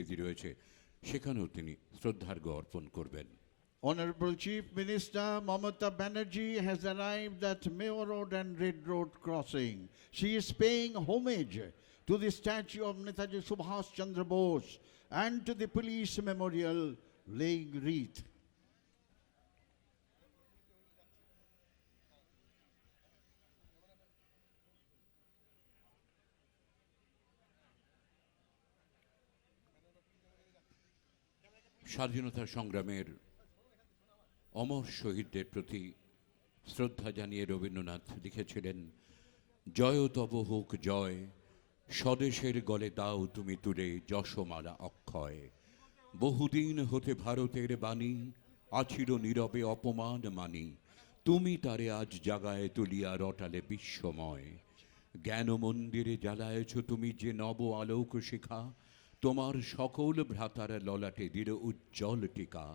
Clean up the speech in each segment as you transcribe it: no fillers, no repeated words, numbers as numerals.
বেদি রয়েছে, সেখানেও তিনি শ্রদ্ধার্ঘ্য অর্পণ করবেন। Honorable Chief Minister Mamata Banerjee has arrived at Mayo Road and Red Road crossing. She is paying homage to the statue of Netaji Subhash Chandra Bose and to the police memorial, laying wreath. স্বাধীনতা সংগ্রামের অমর শহীদদের প্রতি শ্রদ্ধা জানিয়ে রবীন্দ্রনাথ লিখেছিলেন, জয় তব হোক জয়, স্বদেশের গলে দাও তুমি তুলে যশমালা অক্ষয়। বহুদিন হতে ভারতের বাণী, আছিল নীরবে অপমান মানি, তুমি তারে আজ জাগায় তুলিয়া রটালে বিশ্বময়। জ্ঞান মন্দিরে জ্বালায়েছ তুমি যে নব আলোক শিখা, তোমার সকল ভ্রাতার ললাটে দিল উজ্জ্বল টিকা।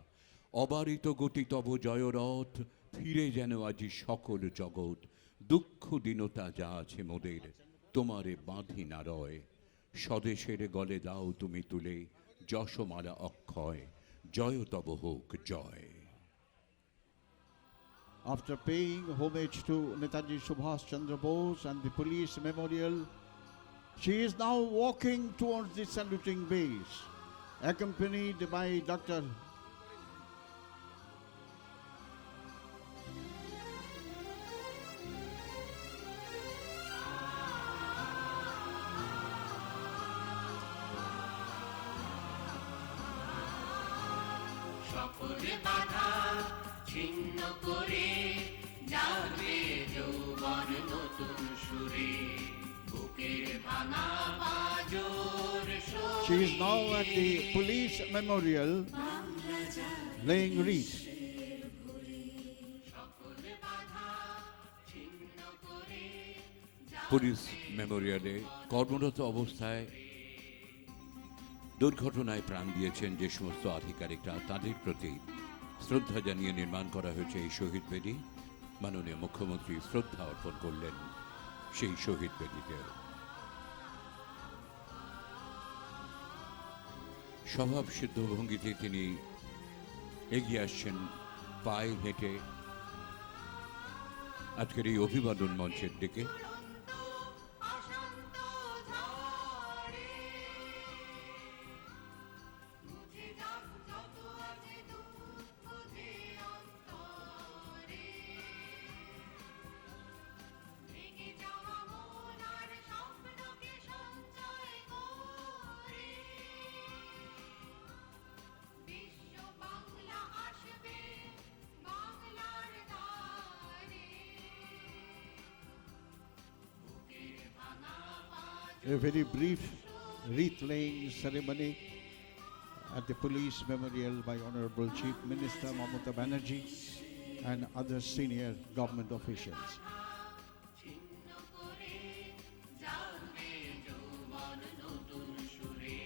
অবারিত গতি তব জয়রথ, ফিরে যেন আজি সকল জগৎ। দুঃখ দীনতা যা আছে মোদের, তোমারে বাঁধি না রয়। স্বদেশের গলে দাও তুমি তুলে যশমালা অক্ষয়, জয় তব হোক জয়। After paying homage to Netaji Subhash Chandra Bose and the police memorial, she is now walking towards the saluting base, accompanied by Dr. সকলে বাধা ছিন্ন করে যাবে যৌবন নতুন সুরে, বুকের ভাঙা বাজর She is now at the police memorial, laying wreath. সকলে বাধা ছিন্ন করে পুলিশ মেমোরিয়ালে কর্মরত অবস্থায় দুর্ঘটনায় প্রাণ দিয়েছেন যে সমস্ত আধিকারিকরা, তাদের প্রতি শ্রদ্ধা জানিয়ে নির্মাণ করা হয়েছে এই শহীদ বেদি। মাননীয় মুখ্যমন্ত্রী শ্রদ্ধা অর্পণ করলেন সেই শহীদ বেদিতে। স্বভাব সিদ্ধ ভঙ্গিতে তিনি এগিয়ে আসছেন পায়ে হেঁটে আজকের এই অভিবাদন মঞ্চের দিকে। অশান্ত ঝড়ে মুছে যাক যত আছে দুঃখ যে অন্তরে, ভেঙে যাওয়া মন আর স্বপ্নকে সঞ্চয় করে, বিশ্ব বাংলা আসবে বাংলার দ্বারে, বুকের ভাঙা A very brief wreath-laying ceremony at the police memorial by Honorable Chief Minister Mamata Banerjee and other senior government officials. ছিন্ন করে যাবে যৌবন নতুন সুরে,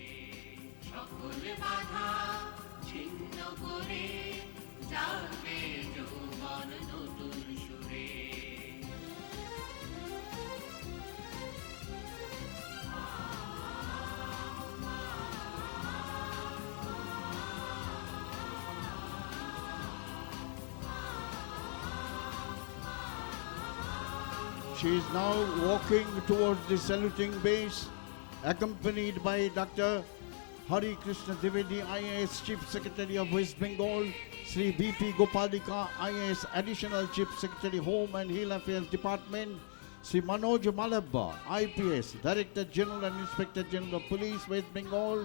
সকল বাধা ছিন্ন করে যাবে যৌবন নতুন সুরে। She is now walking towards the saluting base, accompanied by Dr. Hari Krishna Dwivedi, IAS Chief Secretary of West Bengal, Sri B.P. Gopalika, IAS Additional Chief Secretary Home and Hill Affairs Department, Sri Manoj Malabba, IPS Director General and Inspector General of Police West Bengal,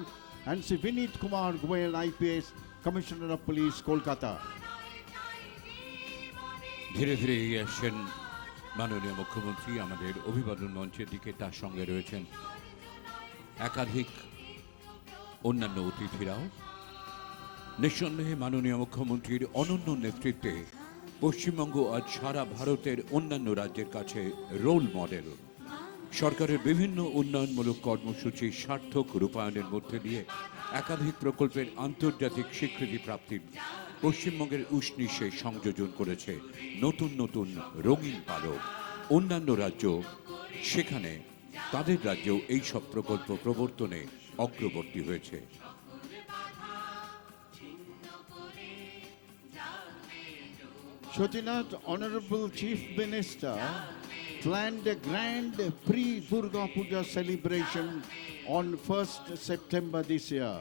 and Sri Vinit Kumar Goel, IPS Commissioner of Police Kolkata. ধীরে ধীরে এগিয়ে আসছেন মাননীয় মুখ্যমন্ত্রী আমাদের অভিবাদন মঞ্চের দিকে। তার সঙ্গে রয়েছেন একাধিক অন্যান্য অতিথিরাও। নিঃসন্দেহে মাননীয় মুখ্যমন্ত্রীর অনন্য নেতৃত্বে পশ্চিমবঙ্গ আজ সারা ভারতের অন্যান্য রাজ্যের কাছে রোল মডেল। সরকারের বিভিন্ন উন্নয়নমূলক কর্মসূচি সার্থক রূপায়ণের মধ্যে দিয়ে একাধিক প্রকল্পের আন্তর্জাতিক স্বীকৃতি প্রাপ্তির পশ্চিমবঙ্গের উষ্ণিশে সংযোজন করেছে নতুন নতুন রঙিন পালক। অন্যান্য রাজ্য সেখানে তাদের রাজ্যেও এই সব প্রকল্প প্রবর্তনে অগ্রবর্তী হয়েছে। Shatinath, Honorable Chief Minister, planned a grand pre-Durga Puja celebration on 1st September this year.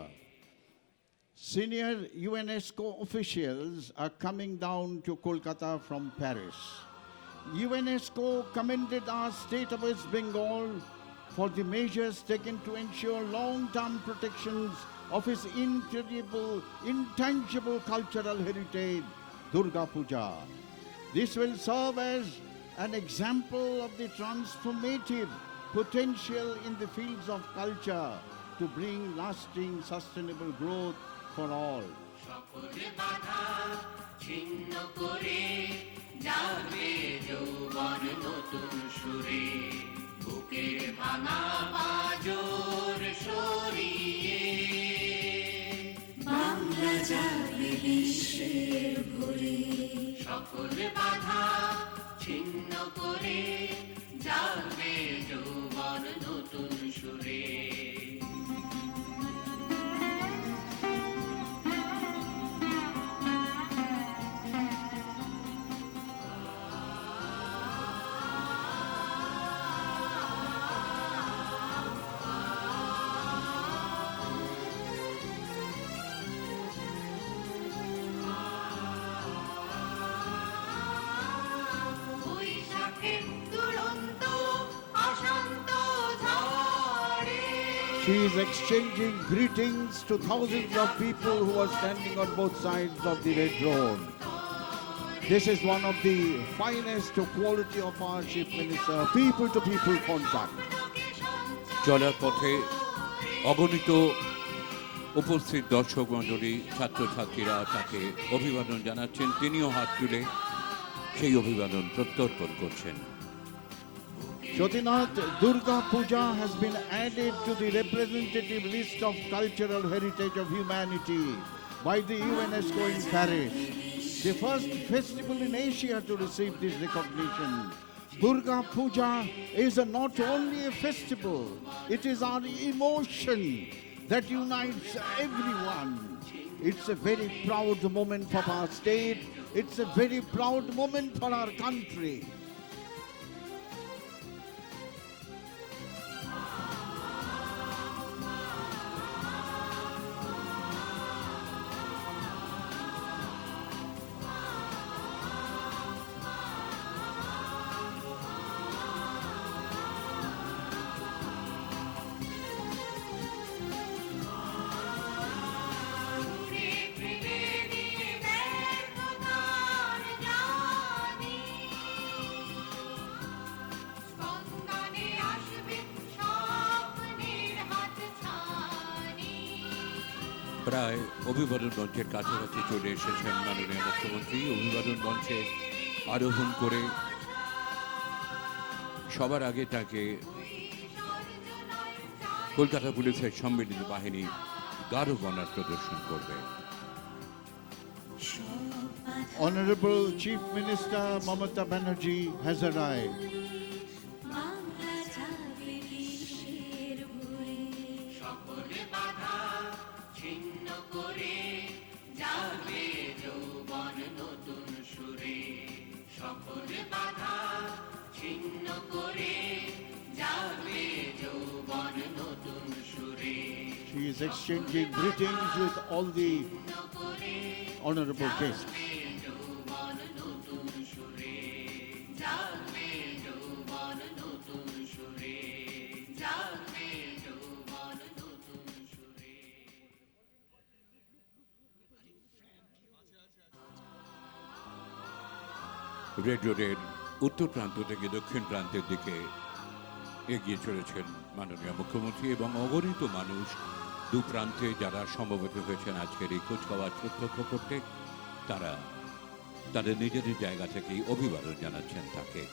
Senior UNESCO officials are coming down to Kolkata from Paris. UNESCO commended our state of West Bengal for the measures taken to ensure long-term protections of its intangible cultural heritage, Durga Puja. This will serve as an example of the transformative potential in the fields of culture to bring lasting, sustainable growth for all. সকল বাধা ছিন্ন করে যাবে যৌবন নতুন সুরে বুকের ভাঙা পাঁজর সরিয়ে বাংলা যাবে বিশ্বের ভরে সকল বাধা ছিন্ন করে যাবে যৌবন নতুন সুরে বৈশাখের দুরন্ত অশান্ত ঝড়ে She is exchanging greetings to thousands of people who are standing on both sides of the Red Road. This is one of the finest quality of our Chief Minister, people-to-people contact. চলার পথে অগণিত উপস্থিত দর্শক মণ্ডলী, ছাত্রছাত্রীরা তাকে অভিবাদন জানাচ্ছেন, তিনিও হাত তুলে সেই অভিবাদন প্রত্যর্পণ করছেন। Shatinath, Durga Puja has been added to the representative list of cultural heritage of humanity by the UNESCO in Paris, the first festival in Asia to receive this recognition. Durga Puja is not only a festival, it is our emotion that unites everyone. It's a very proud moment for our state, it's a very proud moment for our country. ফিরে দিয়ে ব্যর্থতার জানি স্পন্দনে আসবে স্বপ্নের হাতছানি প্রায় অভিবাদন মঞ্চের কাছাকাছি চলে এসেছেন মাননীয় মুখ্যমন্ত্রী। অভিবাদন মঞ্চে আরোহণ করে সবার আগে তাকে কলকাতা পুলিশের সম্মিলিত বাহিনী গারো বনার প্রদর্শন করবে। Honorable Chief Minister Mamata Banerjee has arrived. Bangla যাবে বিশ্বের ভরে সকল বাধা ছিন্ন করে যাবে যৌবন নতুন সুরে সকল বাধা ছিন্ন করে যাবে যৌবন নতুন সুরে She is exchanging greetings with all the honorable guests. যৌবন নতুন সুরে যাবে যৌবন নতুন সুরে যাবে যৌবন নতুন সুরে রেড রোডের উত্তর প্রান্ত থেকে দক্ষিণ প্রান্তের দিকে এগিয়ে চলেছেন মাননীয় মুখ্যমন্ত্রী এবং অগণিত মানুষ দু প্রান্তে যারা সমবেত হয়েছেন আজকের এই কুচকাওয়াজ প্রত্যক্ষ করতে, তারা তাদের নিজেদের জায়গা থেকেই অভিবাদন জানাচ্ছেন তাকে।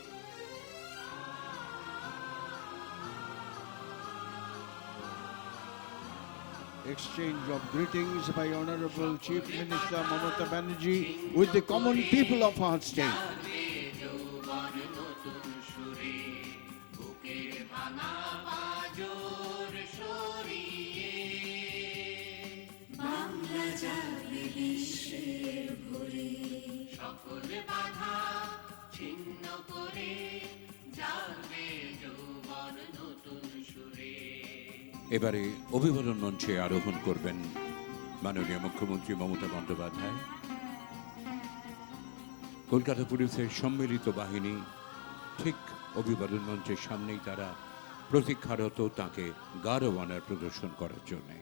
Exchange of greetings by Honorable Chief Minister Mamata Banerjee with the common people of our state. যৌবন নতুন সুরে বুকের ভাঙা পাঁজর সরিয়ে এবারে অভিবাদন মঞ্চে আরোহণ করবেন মাননীয় মুখ্যমন্ত্রী মমতা বন্দ্যোপাধ্যায়। কলকাতা পুলিশের সম্মিলিত বাহিনী ঠিক অভিবাদন মঞ্চের সামনেই তারা প্রতীক্ষারত তাকে গার্ড অব অনার প্রদর্শন করার জন্যে।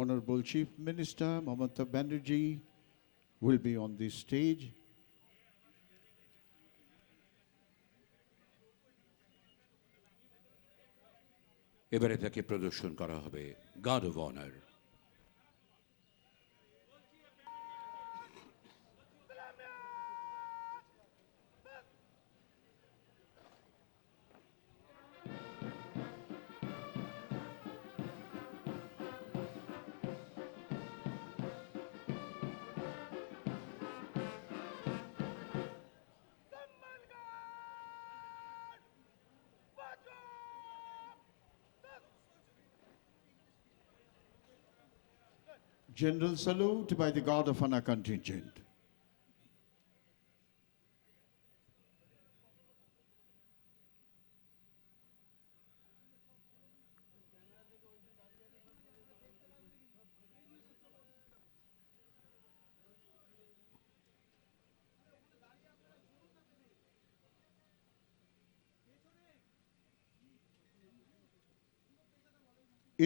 Honorable Chief Minister Mamata Banerjee will be on this stage. এবারে তাকে প্রদর্শন করা হবে guard of honour. General salute by the Guard of Honor contingent.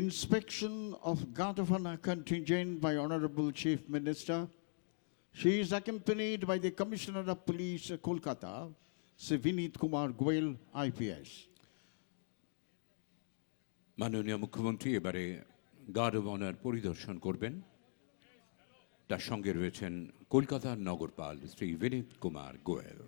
Inspection of Guard of Honor contingent by Honorable Chief Minister. She is accompanied by the Commissioner of Police, Kolkata, Sri Vinit Kumar Goel, IPS. মাননীয় মুখ্যমন্ত্রী এবারে guard of honour পরিদর্শন করবেন। তার সঙ্গে রয়েছেন কলকাতার নগরপাল শ্রী বিনীত কুমার গোয়েল।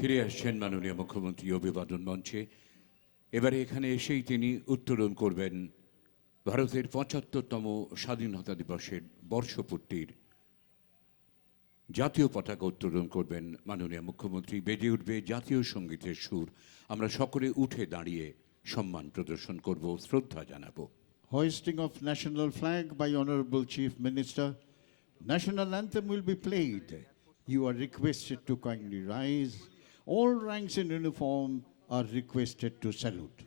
ফিরে আসছেন মাননীয় মুখ্যমন্ত্রী অভিবাদন মঞ্চে। এবারে এখানে এসেই তিনি উত্তোলন করবেন ভারতের ৭৫তম স্বাধীনতা দিবসের বর্ষপূর্তির জাতীয় পতাকা উত্তোলন করবেন মাননীয় মুখ্যমন্ত্রী। বেজে উঠবে জাতীয় সঙ্গীতের সুর। আমরা সকলে উঠে দাঁড়িয়ে সম্মান প্রদর্শন করব, শ্রদ্ধা জানাবো। Hoisting of national flag by Honorable Chief Minister. National anthem will be played. You are requested to kindly rise. All ranks in uniform are requested to salute.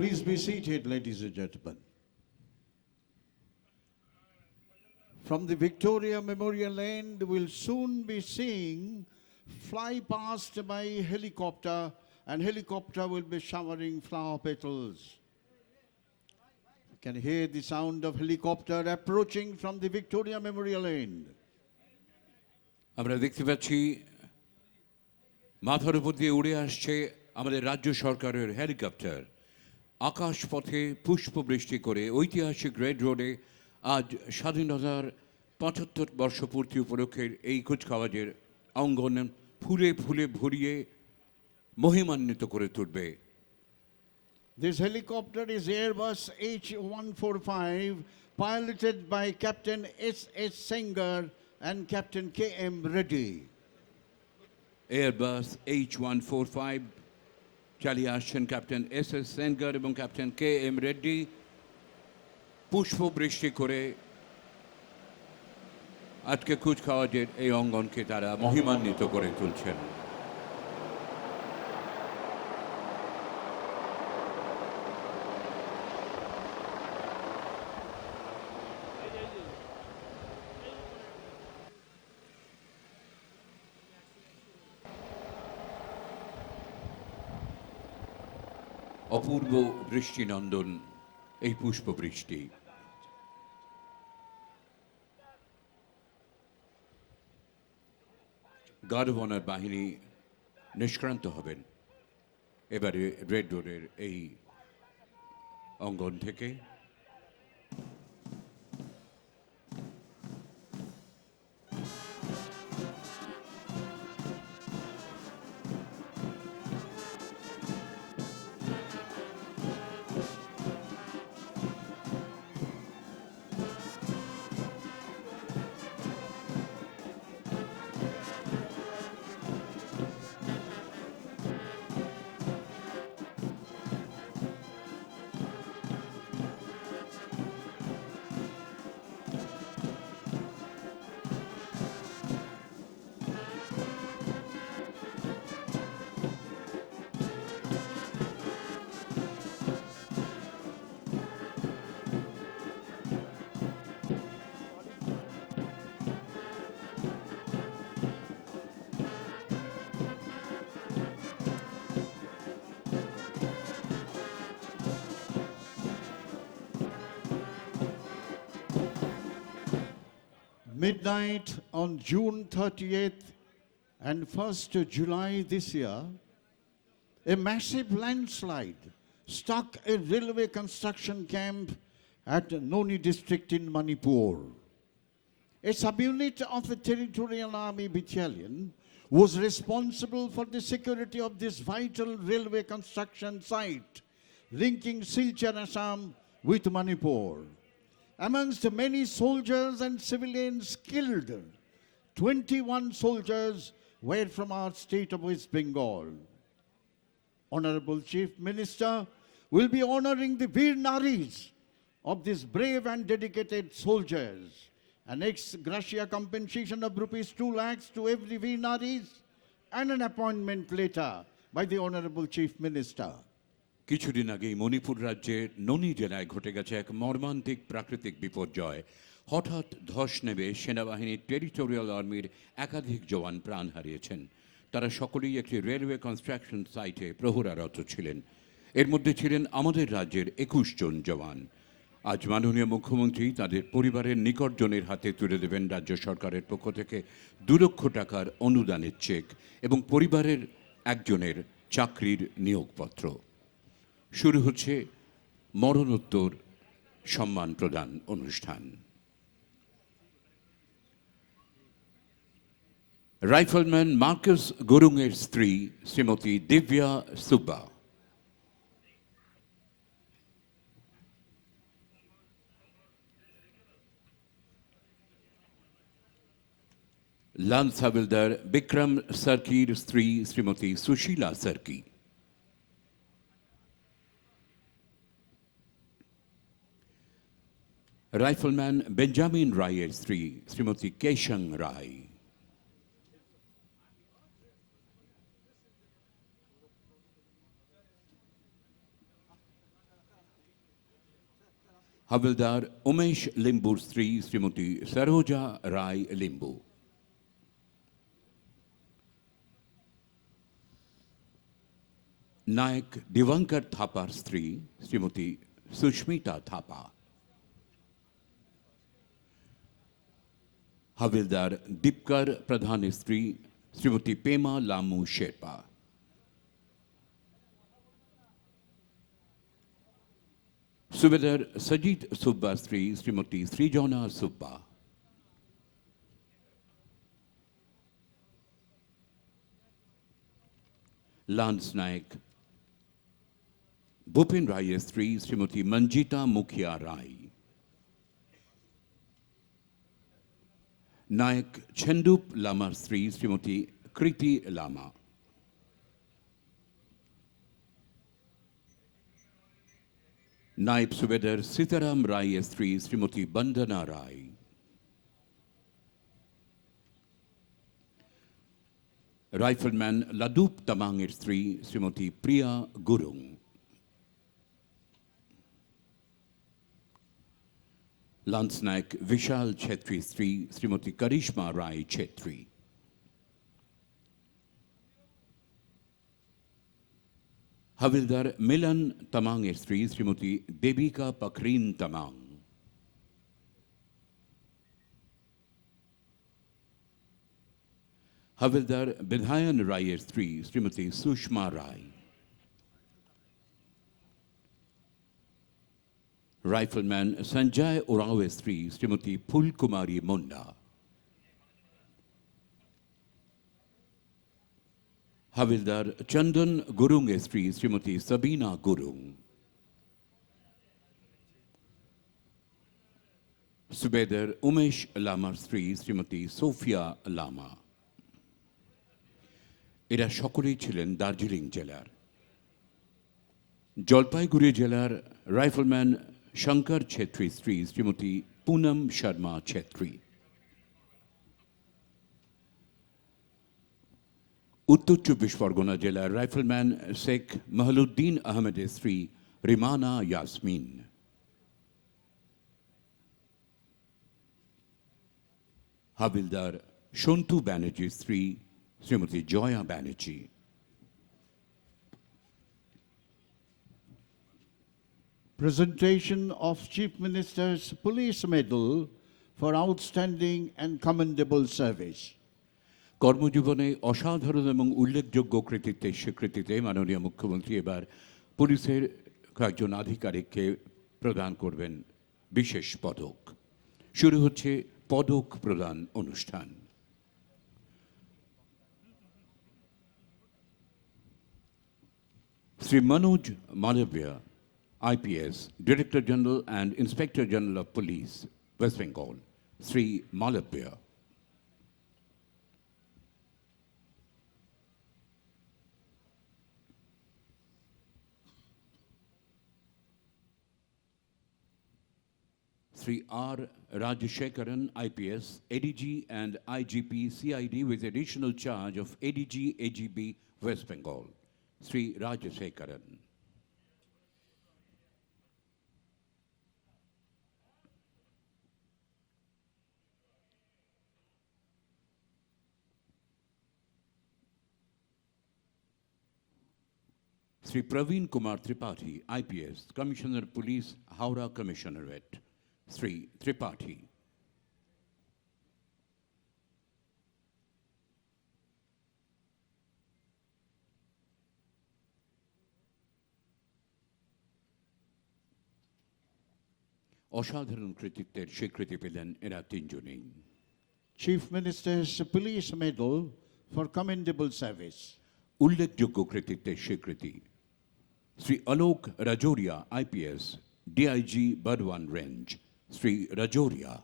Please be seated, ladies and gentlemen. From the Victoria Memorial End, we'll soon be seeing fly past by helicopter and helicopter will be showering flower petals. You can hear the sound of helicopter approaching from the Victoria Memorial End. আমরা দেখতে পাচ্ছি মাথার উপর দিয়ে উড়ে আসছে আমাদের রাজ্য সরকারের হেলিকপ্টার। আকাশপথে পুষ্পবৃষ্টি করে ঐতিহাসিক রেড রোডে আজ স্বাধীনতার ৭৫ বর্ষপূর্তি উপলক্ষে এই কুচকাওয়াজের অঙ্গন ফুলে ফুলে ভরিয়ে মহিমান্বিত করে তুলবে। This helicopter is Airbus H145, piloted by Captain S.S. Sengar and Captain K.M. Reddy. Airbus H145 চালিয়ে আসছেন ক্যাপ্টেন এস সেনগার এবং ক্যাপ্টেন K.M. রেড্ডি। পুষ্পবৃষ্টি করে আজকে কুচকাওয়াজের এই অঙ্গনকে তারা মহিমান্বিত করে তুলছেন। অপূর্ব দৃষ্টিনন্দন এই পুষ্পবৃষ্টি। গার্ড অফ অনার বাহিনী নিষ্ক্রান্ত হবেন এবারে রেড রোডের এই অঙ্গন থেকে। Midnight on June 30th and 1st July this year, a massive landslide struck a railway construction camp at Noni district in Manipur. A subunit of the Territorial Army Battalion was responsible for the security of this vital railway construction site linking Silchar, Assam with Manipur. Amongst many soldiers and civilians killed, 21 soldiers were from our state of West Bengal. Honorable Chief Minister will be honoring the Veer Naris of these brave and dedicated soldiers. An ex gratia compensation of rupees 2 lakhs to every Veer Naris and an appointment later by the Honorable Chief Minister. কিছুদিন আগেই মণিপুর রাজ্যের ননি জেলায় ঘটে গেছে এক মর্মান্তিক প্রাকৃতিক বিপর্যয়। হঠাৎ ধস নেমে সেনাবাহিনীর টেরিটোরিয়াল আর্মির একাধিক জওয়ান প্রাণ হারিয়েছেন। তারা সকলেই একটি রেলওয়ে কনস্ট্রাকশন সাইটে প্রহরারত ছিলেন। এর মধ্যে ছিলেন আমাদের রাজ্যের ২১ জন জওয়ান। আজ মাননীয় মুখ্যমন্ত্রী তাদের পরিবারের নিকটজনের হাতে তুলে দেবেন রাজ্য সরকারের পক্ষ থেকে ২ লক্ষ টাকার অনুদানের চেক এবং পরিবারের একজনের চাকরির নিয়োগপত্র। শুরু হচ্ছে মরণোত্তর সম্মান প্রদান অনুষ্ঠান। রাইফেলম্যান মার্কাস গুরুংয়ের স্ত্রী শ্রীমতী দিব্যা সুব্বা, লান্স হাবিলদার বিক্রম সার্কির স্ত্রী শ্রীমতী সুশীলা সার্কি, রাইফেলম্যান বেঞ্জামিন রায়ের স্ত্রী শ্রীমতী কেশং রায়, হাবিলদার উমেশ লিম্বুর স্ত্রী শ্রীমতী সরোজা রায় লিম্বু, নায়ক দিবাঙ্কর থাপার স্ত্রী শ্রীমতী সুস্মিতা থাপা, হাবিলদার দীপকর প্রধানের স্ত্রী শ্রীমতী পেমা লামু শেরপা, সুবেদার সজিত সুব্বার স্ত্রী শ্রীমতী সৃজনা সুব্বা, লান্স নায়ক ভূপেন রায়ের স্ত্রী শ্রীমতী মঞ্জিতা মুখিয়া রায়, নায়ক ছন্দুপ লামার স্ত্রী শ্রীমতী কৃতি লামা, নায়েব সুবেদার সীতারাম রায়ের স্ত্রী শ্রীমতী বন্দনা রায়, রাইফেলম্যান লাদুপ তামাংয়ের স্ত্রী শ্রীমতী প্রিয়া গুরুং, লান্স নায়ক বিশাল ছেত্রীর স্ত্রী শ্রীমতী করিশ্মা রায় ছেত্রী, হাবিলদার মিলন তামাংয়ের স্ত্রী শ্রীমতী দেবিকা পখরিন তামাং, হাবিলদার বিধায়ন রায়ের স্ত্রী শ্রীমতী সুষমা রায়, রাইফেলম্যান সঞ্জয় ওরাওয়ের স্ত্রী শ্রীমতী ফুলকুমারী মুন্ডা, হাবিলদার চন্দন গুরুংয়ের স্ত্রী শ্রীমতী সাবিনা গুরুং, সুবেদার উমেশ লামার স্ত্রী শ্রীমতী সোফিয়া লামা। এরা সকলেই ছিলেন দার্জিলিং জেলার। জলপাইগুড়ি জেলার রাইফেলম্যান শঙ্কর ছেত্রীর স্ত্রী শ্রীমতী পুনম শর্মা ছেত্রী, উত্তর চব্বিশ পরগনা জেলার রাইফেলম্যান শেখ মহলুদ্দিন আহমেদের স্ত্রী রিমানা ইয়াসমিন, হাবিলদার সন্তু ব্যানার্জির স্ত্রী Shrimati Jaya Banerjee, Presentation of Chief Minister's Police Medal for outstanding and commendable service. কর্মজীবনে অসাধারণ এবং উল্লেখযোগ্য কৃতিত্বের স্বীকৃতিতে মাননীয় মুখ্যমন্ত্রী এবার পুলিশের কয়েকজন আধিকারিককে প্রদান করবেন বিশেষ পদক। শুরু হচ্ছে পদক প্রদান অনুষ্ঠান। Shri Manoj Malviya, IPS, Director General and Inspector General of Police, West Bengal, Sri Malabya. Sri R. Rajashekaran, IPS, ADG and IGP CID with additional charge of ADG AGB, West Bengal, Sri Rajashekaran. Sri Praveen Kumar Tripathi, IPS, Commissioner Police, Howrah Commissionerate, Sri Tripathi. অসাধারণ কৃতিত্বের স্বীকৃতি পেলেন এরা তিনজনেই। Chief Minister's Police Medal for commendable service. উল্লেখযোগ্য কৃতিত্বের স্বীকৃতি Shri Alok Rajoria, IPS, DIG, Burdwan Range, Sri Rajoria.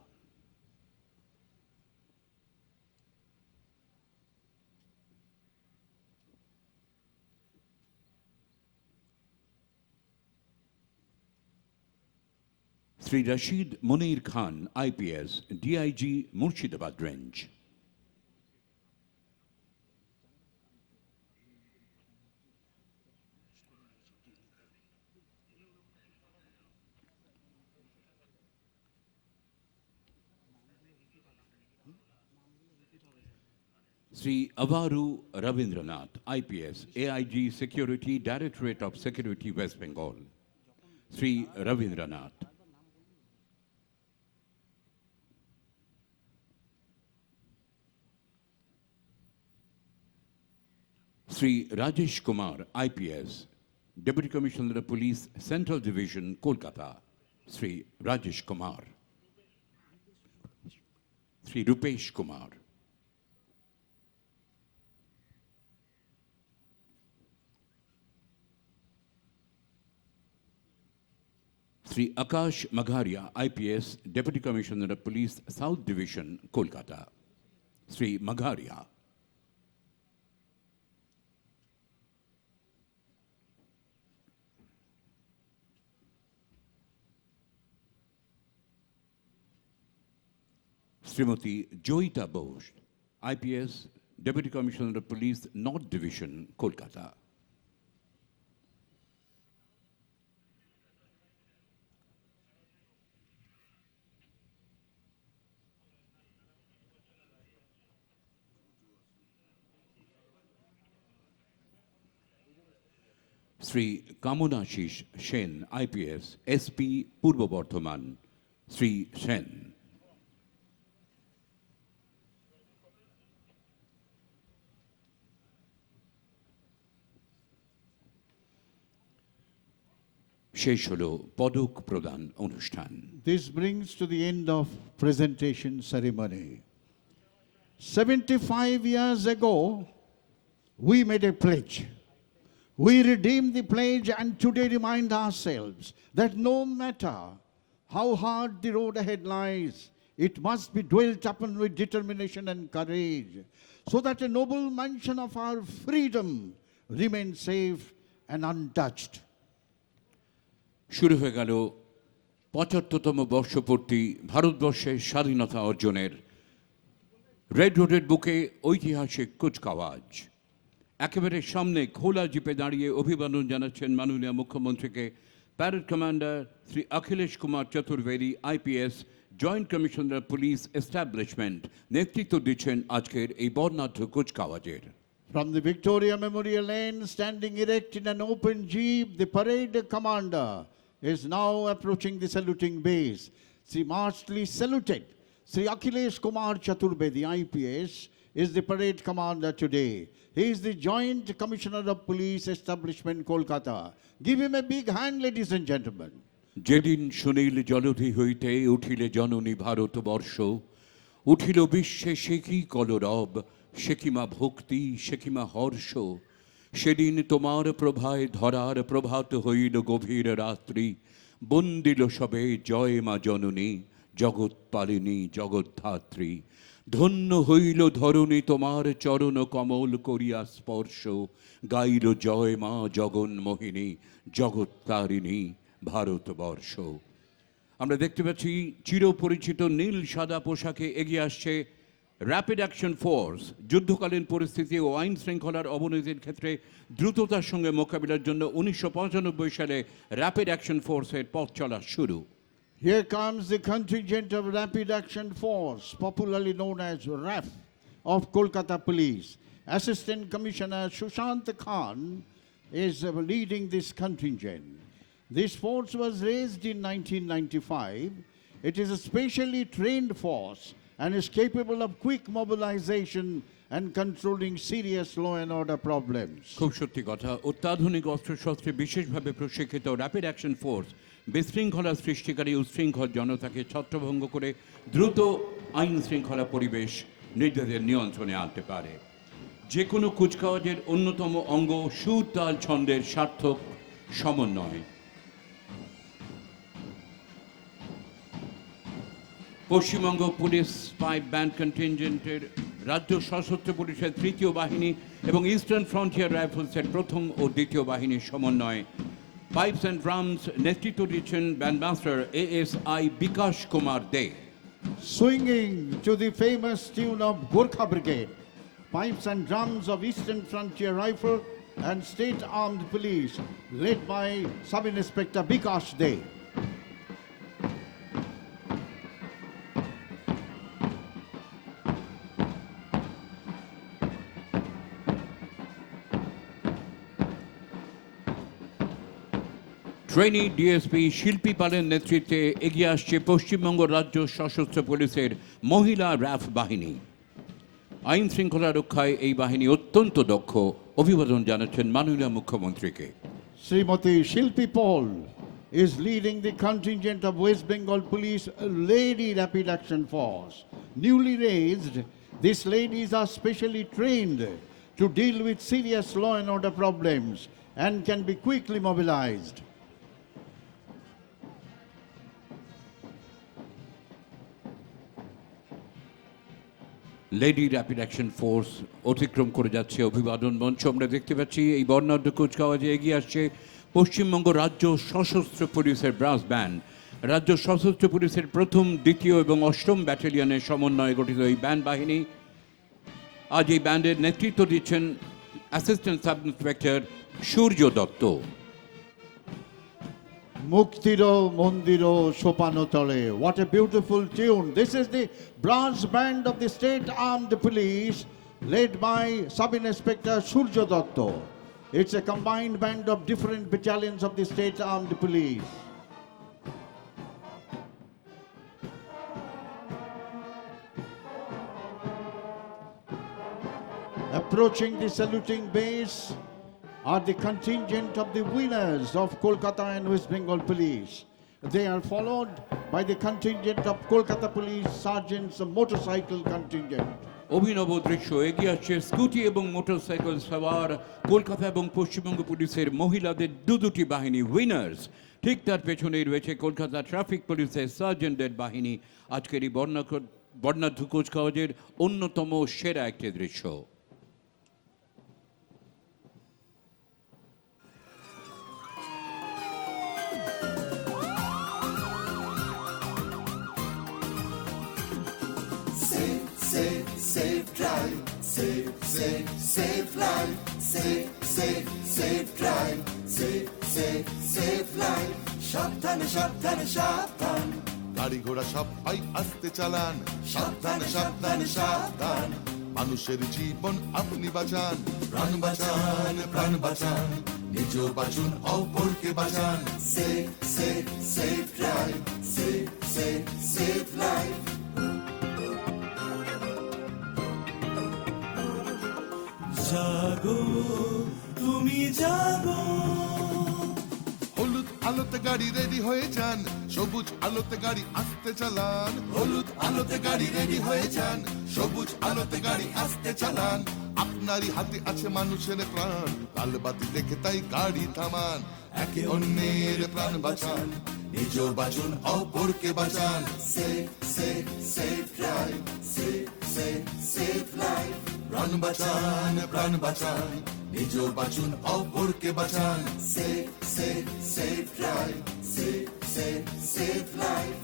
Sri Rashid Munir Khan, IPS, DIG, Murshidabad Range. Sri Avaru Ravindranath, IPS, AIG Security, Directorate of Security, West Bengal. Sri Ravindranath. Sri Rajesh Kumar, IPS, Deputy Commissioner of Police, Central Division, Kolkata. Sri Rajesh Kumar. Sri Rupesh Kumar. Sri Akash Magharia, IPS, Deputy Commissioner of Police, South Division, Kolkata. Sri Magharia. Srimati Joita Bose, IPS, Deputy Commissioner of Police, North Division, Kolkata. Sri Kamunashish Shen, IPS, SP, Purbo Bardhaman. Sri Shen. শেষ হলো পদক প্রদান অনুষ্ঠান। This brings to the end of presentation ceremony. 75 years ago, we made a pledge. We redeemed the pledge and today remind ourselves that no matter how hard the road ahead lies, it must be dwelt upon with determination and courage, so that a noble mansion of our freedom remains safe and untouched. শুরু হয়ে গেল ৭৫তম বর্ষপূর্তি ভারতবর্ষের স্বাধীনতা অর্জনের। Red রোডের বুকে ঐতিহাসিক কুচকাওয়াজ। একেবারে সামনে খোলা জিপে দাঁড়িয়ে অভিবাদন জানাচ্ছেন মাননীয় মুখ্যমন্ত্রীকে parade commander Shri Akhilesh Kumar Chaturvedi, IPS, joint commissioner police establishment নেতৃত্ব দিচ্ছেন আজকের এই বর্ণাঢ্য কুচকাওয়াজের। From the Victoria Memorial Lane, standing erect in an open jeep, the parade commander is now approaching the saluting base. Sri martially saluted. Sri Akhilesh Kumar Chaturbedi, IPS, is the parade commander today. He is the Joint Commissioner of Police Establishment, Kolkata. Give him a big hand, ladies and gentlemen. যেদিন সুনীল জলধি হইতে উঠিলে জননী ভারতবর্ষ, উঠিল বিশ্বে সে কি কলরব, সে কি মা ভক্তি, সে কি মা হর্ষ। সেদিন তোমার প্রভায় ধরার প্রভাত হইল গভীর রাত্রি, বন্দিল সবে জয় মা জননী, জগৎ পালিনী জগদ্ধাত্রী। ধন্য হইল ধরণী তোমার চরণ কমল করিয়া স্পর্শ, গাইল জয় মা জগন্মোহিনী, জগত্তারিণী ভারতবর্ষ। আমরা দেখতে পাচ্ছি চিরপরিচিত নীল সাদা পোশাকে এগিয়ে আসছে র্যাপিড অ্যাকশন ফোর্স। যুদ্ধকালীন পরিস্থিতি ও আইন শৃঙ্খলার অবনতির ক্ষেত্রে দ্রুততার সঙ্গে মোকাবিলার জন্য ১৯৯৫ সালে র্যাপিড অ্যাকশন ফোর্সের পথ চলা শুরু। Here comes the contingent of Rapid Action Force, popularly known as RAF, of Kolkata Police. Assistant Commissioner Sushant Khan is leading this contingent. This force was raised in 1995. It is a specially trained force and is capable of quick mobilization and controlling serious law and order problems. খুব সত্যি কথা, অত্যাধুনিক অস্ত্রশস্ত্রে বিশেষভাবে প্রশিক্ষিত rapid action force বিশৃঙ্খলা সৃষ্টিকারী উচ্ছৃঙ্খল জনতাকে ছত্রভঙ্গ করে দ্রুত আইন শৃঙ্খলা পরিবেশ নিজেদের নিয়ন্ত্রণে আনতে পারে। যে কোনো কুচকাওয়াজের অন্যতম অঙ্গ সুর তাল ছন্দের সার্থক সমন্বয়। পশ্চিমবঙ্গ পুলিশ পাইপ ব্যান্ড কন্টিনজেন্টের রাজ্য সশস্ত্র পুলিশের ৩য় বাহিনী এবং ইস্টার্ন ফ্রন্টিয়ার রাইফেলসের ১ম ও ২য় বাহিনীর সমন্বয়ে পাইপস অ্যান্ড ড্রামস নেতৃত্ব দিচ্ছেন bandmaster ASI Bikash Kumar Dey. Swinging to the famous tune of Gorkha Brigade, pipes and drums of Eastern Frontier Rifle and State Armed Police, led by Sub-Inspector Bikash De. Trainee DSP শিল্পী পালের নেতৃত্বে এগিয়ে আসছে পশ্চিমবঙ্গ রাজ্য সশস্ত্র পুলিশের মহিলা র্যাফ বাহিনী। আইন শৃঙ্খলা রক্ষায় এই বাহিনী অত্যন্ত দক্ষ। অভিবাদন জানাচ্ছেন মাননীয় মুখ্যমন্ত্রীকে। Srimati Shilpi Paul is leading the contingent of West Bengal Police Lady Rapid Action Force. Newly raised, these ladies are specially trained to deal with serious law and order problems and can be quickly mobilized. Lady rapid action force অতিক্রম করে যাচ্ছে অভিবাদন মঞ্চ। আমরা দেখতে পাচ্ছি এই বর্ণাঢ্য কুচকাওয়াজে এগিয়ে আসছে পশ্চিমবঙ্গ রাজ্য সশস্ত্র পুলিশের ব্রাস ব্যান্ড। রাজ্য সশস্ত্র পুলিশের প্রথম, দ্বিতীয় এবং অষ্টম ব্যাটালিয়নের সমন্বয়ে গঠিত এই ব্যান্ড বাহিনী। আজ এই ব্যান্ডের নেতৃত্ব দিচ্ছেন assistant sub inspector Surya Dutta. Muktiro Mondiro Sopanotale. What a beautiful tune. This is the brass band of the State Armed Police led by Sub-Inspector Surjo Dotto. It's a combined band of different battalions of the State Armed Police. Approaching the saluting base are the contingent of the winners of Kolkata and West Bengal Police. They are followed by the contingent of Kolkata Police Sergeants motorcycle contingent. অভিনব দৃশ্য এগিয়ে আসছে scooty এবং motorcycle সওয়ার Kolkata এবং পশ্চিমবঙ্গ পুলিশের মহিলাদের দুটি বাহিনী উইনার্স। ঠিক তার পেছনেই রয়েছে কলকাতা ট্রাফিক পুলিশের সার্জেন্টদের বাহিনী। আজকের এই বর্ণাঢ্য কুচকাওয়াজের অন্যতম সেরা একটি দৃশ্য। Safe drive, safe life, safe drive, safe life. সাবধানে সাবধানে সাবধান, গাড়ি ঘোড়া সবাই আস্তে চালান। সাবধানে সাবধানে সাবধান, মানুষের জীবন আপনি বাঁচান। প্রাণ বাঁচান, প্রাণ বাঁচান, নিজেও বাঁচুন, অপরকে বাঁচান। Safe drive, safe life. জাগো তুমি জাগো, হলুদ আলোতে গাড়ি রেডি হয়ে যান, সবুজ আলোতে গাড়ি আস্তে চালান। হলুদ আলোতে গাড়ি রেডি হয়ে যান, সবুজ আলোতে গাড়ি আস্তে চালান। আপনারই হাতে আছে মানুষের প্রাণ, লাল বাতি দেখে তাই গাড়ি থামান। একে অন্যের প্রাণ বাঁচান, নিজেও বাঁচুন, অপরকে বাঁচান। Safe drive, safe life. প্রাণ বাঁচান, প্রাণ বাঁচান, নিজেও বাঁচুন, অপরকে বাঁচান। Safe drive, safe life.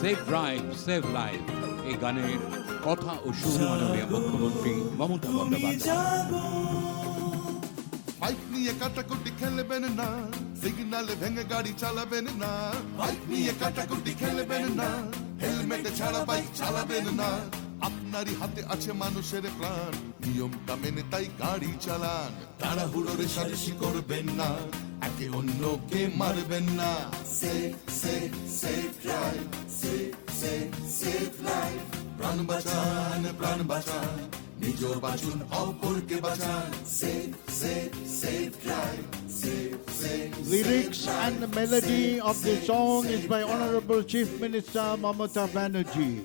Safe drive, safe life, এই গানের কথা ও সুর মাননীয় মুখ্যমন্ত্রী মমতা বন্দ্যোপাধ্যায়। বাইক নিয়ে কাটাকুটি খেলবেন না, সিগনালে ভেঙে গাড়ি চালাবেন না। বাইক নিয়ে কাটাকুটি খেলবেন না, হেলমেট ছাড়া বাইক চালাবেন না। আপনারই হাতে আছে মানুষের প্রাণ, নিয়মটা মেনে তাই গাড়ি চালান। তাড়াহুড়ো রেষারেষি করবেন না, একে অন্যকে মারবেন না। Safe drive, safe life. প্রাণ বাঁচান, প্রাণ বাঁচান, নিজেও বাঁচুন, অপরকে বাঁচান। Safe drive, safe. Lyrics and the melody of the song is by Honorable Chief Minister Mamata Banerjee.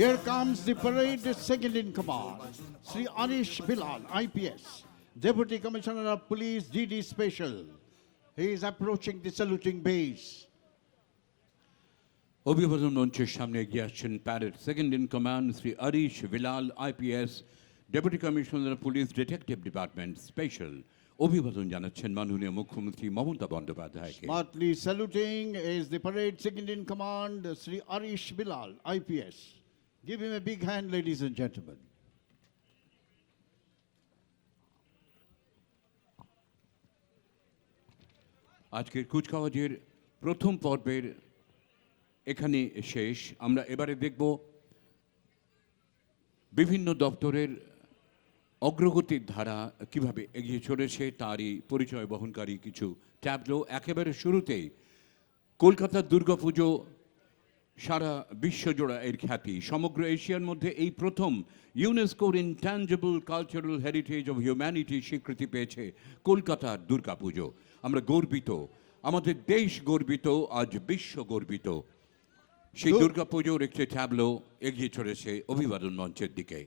Here comes the parade second in command, Sri Arish Bilal, IPS, Deputy Commissioner of Police, GD Special. He is approaching the saluting base. অভিবাদন মঞ্চের সামনে এগিয়ে আসছেন parade second in command Shri Arish Bilal, IPS, deputy commissioner police detective department special. অভিবাদন জানাচ্ছেন মাননীয় মুখ্যমন্ত্রী মমতা বন্দ্যোপাধ্যায়কে। Smartly saluting is the parade second in command, Sri Arish Bilal, IPS. Give him a big hand, ladies and gentlemen. আজকের কুচকাওয়াজের প্রথম পর্বের এখানে শেষ। আমরা এবারে দেখব বিভিন্ন দপ্তরের অগ্রগতির ধারা কিভাবে এগিয়ে চলেছে তারই পরিচয় বহনকারী কিছু ট্যাবলো। একেবারে শুরুতেই কলকাতার দুর্গাপুজো সারা বিশ্বজোড়া এর খ্যাতি, সমগ্র এশিয়ার মধ্যে এই প্রথম ইউনেস্কোর intangible cultural heritage of humanity স্বীকৃতি পেয়েছে কলকাতার দুর্গাপুজো। আমরা গর্বিত, আমাদের দেশ গর্বিত, আজ বিশ্ব গর্বিত। সেই দুর্গাপুজোর একটি ট্যাবলো এগিয়ে চলেছে অভিবাদন মঞ্চের দিকে।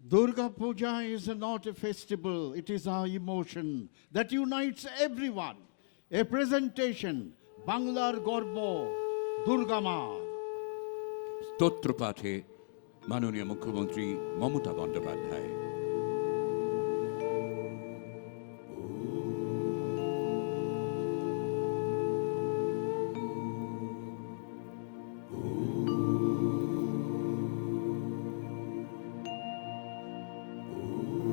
Durga Puja is not a festival, it is our emotion that unites everyone. A presentation, Banglar Gorbo, Durga Ma. স্তোত্র পাঠে মাননীয় মুখ্যমন্ত্রী মমতা বন্দ্যোপাধ্যায়।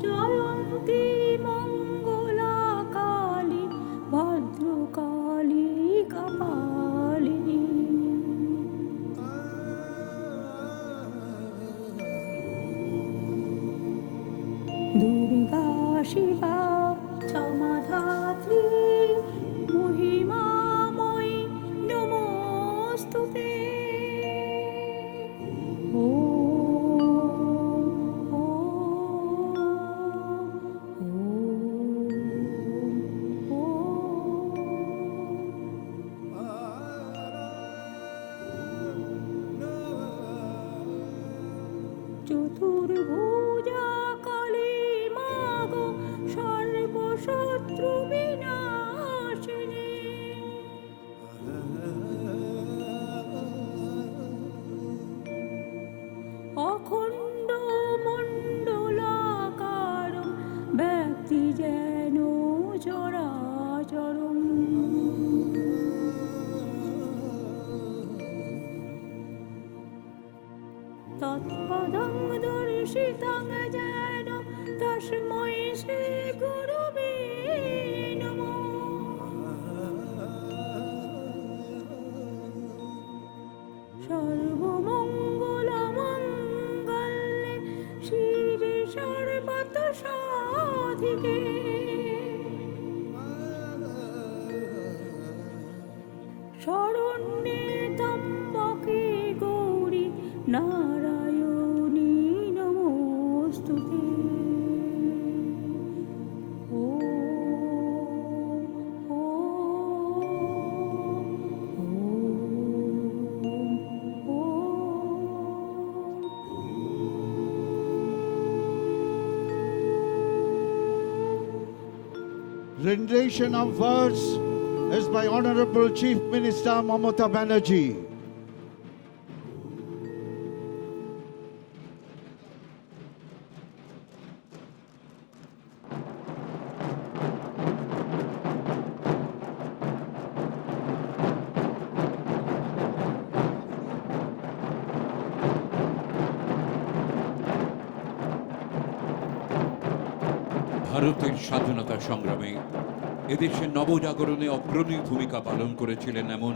জয়ন্তী মঙ্গলা কালী ভদ্রকালী কপালিনী দুর্গা শিবা ক্ষমাধাত্রী মহিমাময়ী নমস্তুতে। চতুর্ভুজা কালী মাগো সর্বশত্রু বিনাশিনী অখণ্ড মণ্ডলাকার ব্যক্তি যেন চরাচরম তৎপদং দর্শিতং যেন তস্मै শ্রী গুরবে নমঃ। সর্বমঙ্গলমঙ্গলে শিবে সর্বত সাধিকে শরণ্যে ত্র্যম্বকে গৌরী নারায়ণী নমস্তুতে। Rendition of verse is by Honorable Chief Minister Mamata Banerjee. ভারতের স্বাধীনতা সংগ্রামে এদেশের নবজাগরণে অগ্রণী ভূমিকা পালন করেছিলেন এমন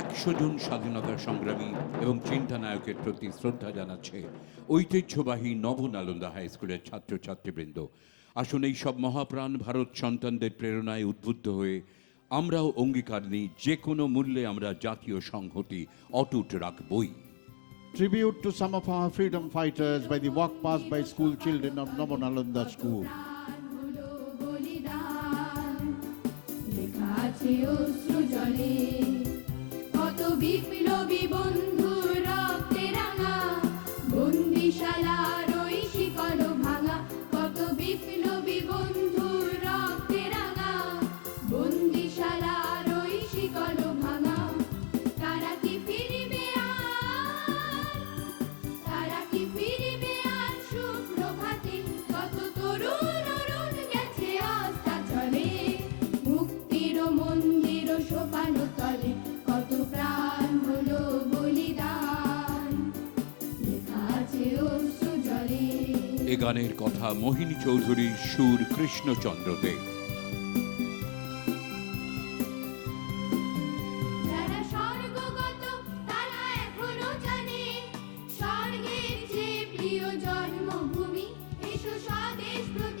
100 জন স্বাধীনতা সংগ্রামী এবং চিন্তানায়কের প্রতি শ্রদ্ধা জানাচ্ছে ঐতিহ্যবাহী নবনালন্দা হাই স্কুলের ছাত্রছাত্রীবৃন্দ। আসুন এই সব মহাপ্রাণ ভারত সন্তানদের প্রেরণায় উদ্বুদ্ধ হয়ে আমরাও অঙ্গীকার নিই, যে কোনো মূল্যে আমরা জাতীয় সংহতি অটুট রাখবই। Tribute to some of our freedom fighters by the walk past by school children of Namonalanda School. হলো বলিদান লেখা আছে অশ্রু জলে কত বিপ্লবী বন্ধুর রক্তে রাঙা বন্দিশালার ওই শিকল ভাঙা কত বিপ্লবী বন্ধুর রক্তে রাঙা বন্দিশালার ওই শিকল ভাঙা তারা কি ফিরবে আর তারা কি ফিরবে আর সুপ্রভাতে কত তরুণ অরুণ গেছে আস্থা চলে মুক্তির মন্দির সোপান তলে কত প্রাণ হলো বলিদান লেখা আছে অশ্রু জলে। এ গানের কথা মোহিনী চৌধুরী, সুর কৃষ্ণচন্দ্র দে। যারা স্বর্গগত তারা এখনো জানে স্বর্গের যে প্রিয় জন্মভূমি এসো স্বদেশ প্রতি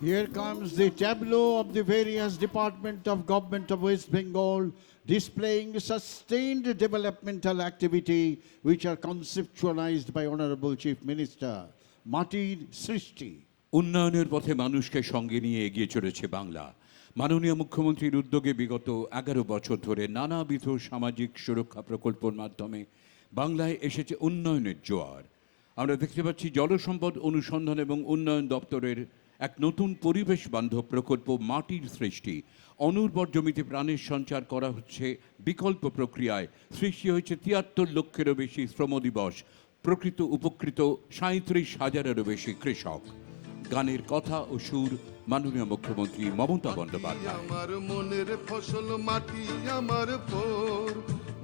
Here comes the tableau of the various departments of government of West Bengal displaying sustained developmental activity which are conceptualized by Honorable Chief Minister. Matir Srishti. উন্নয়নের পথে মানুষকে সঙ্গে নিয়ে এগিয়ে চলেছে বাংলা। মাননীয় মুখ্যমন্ত্রীর উদ্যোগে বিগত 11 বছর ধরে নানাবিধ সামাজিক সুরক্ষা প্রকল্পের মাধ্যমে বাংলায় এসেছে উন্নয়নের জোয়ার। আমরা দেখতে পাচ্ছি জলসম্পদ অনুসন্ধান এবং উন্নয়ন দপ্তরের এক নতুন পরিবেশ বান্ধব প্রকল্প মাটির সৃষ্টি। অনুর্বর জমিতে প্রাণের সঞ্চার করা হচ্ছে বিকল্প প্রক্রিয়ায়। সৃষ্টি হয়েছে 73 লক্ষেরও বেশি শ্রম দিবস। প্রকৃত উপকৃত 37,000-এরও বেশি কৃষক। গানের কথা ও সুর মাননীয় মুখ্যমন্ত্রী মমতা বন্দ্যোপাধ্যায়। আমার মনের ফসল মাটি আমার ফোর,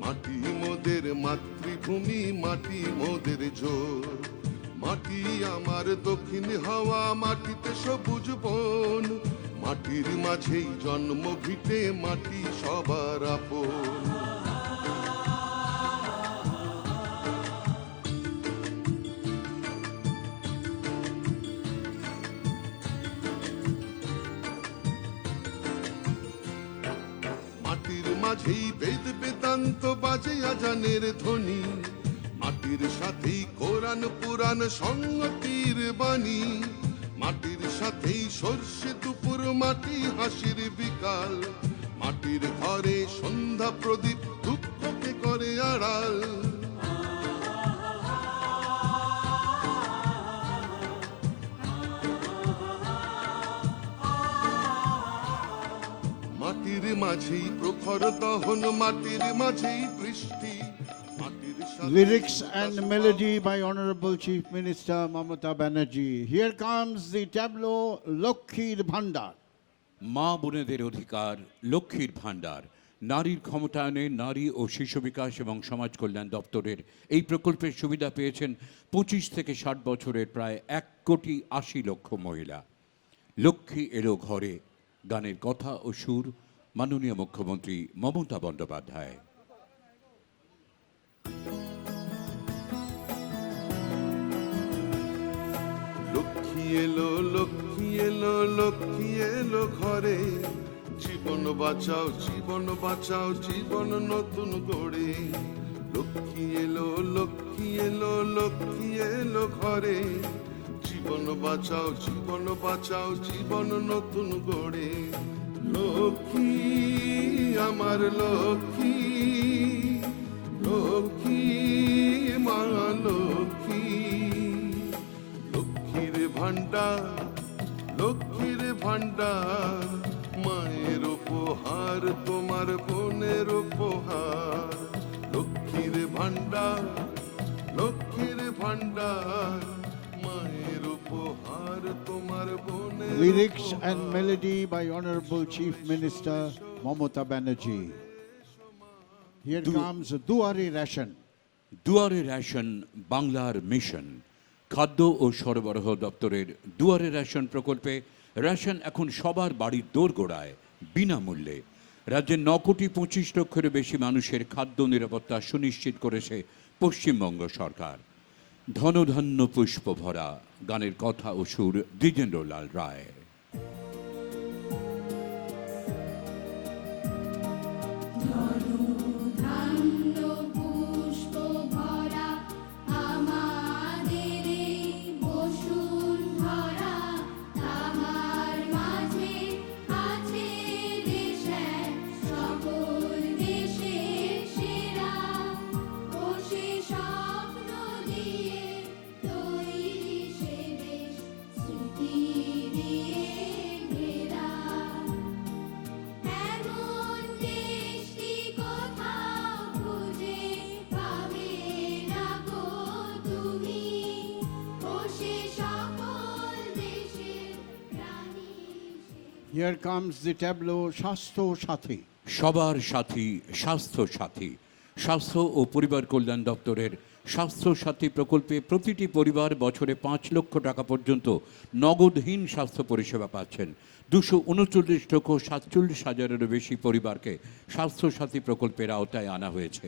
মাটি মোদের মাতৃভূমি, মাটি মোদের জোর। মাটি আমার দক্ষিণ হাওয়া, মাটিতে সবুজ বন, মাটির মাঝেই জন্ম ভিটে, মাটি সবার আপন। মাটির মাঝেই বেদ বেদান্ত বাজে আজানের ধ্বনি, মাটির সাথেই কোরআন পুরাণ সংগতির বাণী, মাটির সাথেই সর্ষে দুপুর, মাটি হাসির বিকাল, মাটির ঘরে সন্ধ্যা প্রদীপ দুঃখকে করে আড়াল। মাটির মাঝেই প্রখর দহন, মাটির মাঝেই বৃষ্টি, মাটির সাথেই Lyrics and melody by Honorable Chief Minister Mamata Banerjee. Here comes the tableau Lokhir Bhandar. মা বোনেদের অধিকার, লক্ষ্মীর ভাণ্ডার। নারীর ক্ষমতায়নে নারী ও শিশু বিকাশ এবং সমাজ কল্যাণ দপ্তরের এই প্রকল্পের সুবিধা পেয়েছেন 25 থেকে 60 বছরের প্রায় 1,80,00,000 মহিলা। লক্ষ্মী এলো ঘরে। গানের কথা ও সুর মাননীয় মুখ্যমন্ত্রী মমতা বন্দ্যোপাধ্যায়। লক্ষ্মী এলো, লক্ষ্মী এলো, লক্ষ্মী এলো ঘরে, জীবন বাঁচাও, জীবন বাঁচাও, জীবন নতুন গড়ে। লক্ষ্মী এলো, লক্ষ্মী এলো, লক্ষ্মী এলো ঘরে, জীবন বাঁচাও, জীবন বাঁচাও, জীবন নতুন গড়ে। লক্ষ্মী আমার লক্ষ্মী, লক্ষ্মী মা লক্ষ্মী, লক্ষ্মীর ভান্ডার, লক্ষ্মীর ভান্ডার, মায়ের উপহার, তোমার বোনের উপহার। লক্ষ্মীর ভান্ডার, লক্ষ্মীর ভান্ডার, মায়ের উপহার, তোমার বোনের Lyrics উপহার। and melody by Honorable Chief Minister Mamata Banerjee. Here comes Duare Ration. দুয়ারে রেশন বাংলার মিশন। খাদ্য ও সরবরাহ দপ্তরের দুয়ারে রেশন প্রকল্পে রেশন এখন সবার বাড়ির দোরগোড়ায় বিনামূল্যে। রাজ্যের 9,25,00,000-এর বেশি মানুষের খাদ্য নিরাপত্তা সুনিশ্চিত করেছে পশ্চিমবঙ্গ সরকার। ধনধান্য পুষ্প ভরা। গানের কথা ও সুর দ্বিজেন্দ্রলাল রায়। ধান্য পুষ্প ভরা আমাদের এই বসুন্ধরা, তাহার মাঝে আছে দেশ এক, সকল দেশের সেরা। ও সে স্বপ্ন দিয়ে তৈরি সে দেশ, স্মৃতি দিয়ে ঘেরা। এমন দেশটি কোথাও খুঁজে পাবে না গো তুমি, ও সে সকল দেশের প্রাণী সে। Here comes the tableau Shastro Sathi. সবার সাথী স্বাস্থ্য সাথী। স্বাস্থ্য ও পরিবার কল্যাণ দপ্তরের স্বাস্থ্য সাথী প্রকল্পে প্রতিটি পরিবার বছরে 5 লক্ষ টাকা পর্যন্ত নগদহীন স্বাস্থ্য পরিষেবা পাচ্ছেন। 239,47,000-এরও বেশি পরিবারকে স্বাস্থ্য সাথী প্রকল্পের আওতায় আনা হয়েছে।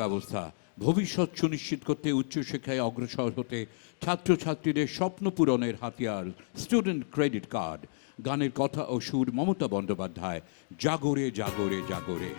ব্যবস্থা, ভবিষ্যৎ সুনিশ্চিত করতে উচ্চশিক্ষায় অগ্রসর হতে ছাত্রছাত্রীদের স্বপ্ন পূরণের হাতিয়ার স্টুডেন্ট ক্রেডিট কার্ড। গানের কথা ও সুর মমতা বন্দ্যোপাধ্যায়, জাগরে জাগরে জাগরে।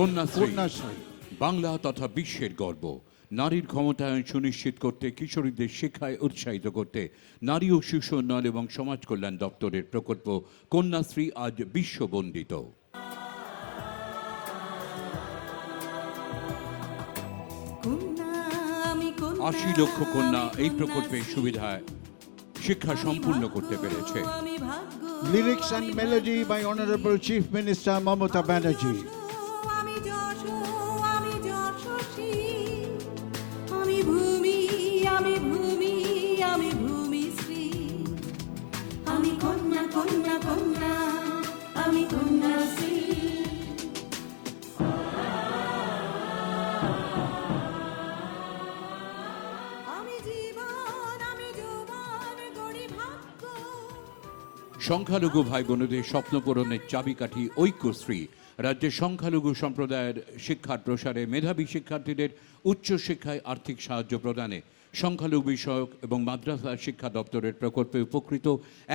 কন্যাশ্রী কন্যাশ্রী বাংলা তথা বিশ্বের গর্ব। নারীর ক্ষমতায়ন সুনিশ্চিত করতে, কিশোরীদের শিক্ষায় উৎসাহিত করতে নারী ও শিশু উন্নয়ন এবং সমাজ কল্যাণ দপ্তরের প্রকল্প কন্যাশ্রী আজ বিশ্ববন্দিত। কন্যা আমি কন্যা ৮০ লক্ষ কন্যা এই প্রকল্পের সুবিধায় শিক্ষা সম্পূর্ণ করতে পেরেছে। আমি ভাগ্য Lyrics and melody by Honorable Chief Minister Mamata Banerjee. আমি যশো আমি যশস্বী আমি ভূমি আমি ভূমি আমি ভূমিশ্রী আমি কন্যা কন্যা কন্যা আমি কন্যাশ্রী আমি জীবন আমি যৌবন গড়ি ভাগ্য সংখ্যালঘু ভাই বোনদের স্বপ্ন পূরণের চাবিকাঠি ঐক্যশ্রী। রাজ্যের সংখ্যালঘু সম্প্রদায়ের শিক্ষার প্রসারে, মেধাবী শিক্ষার্থীদের উচ্চশিক্ষায় আর্থিক সাহায্য প্রদানে সংখ্যালঘু বিষয়ক এবং মাদ্রাসা শিক্ষা দপ্তরের প্রকল্পে উপকৃত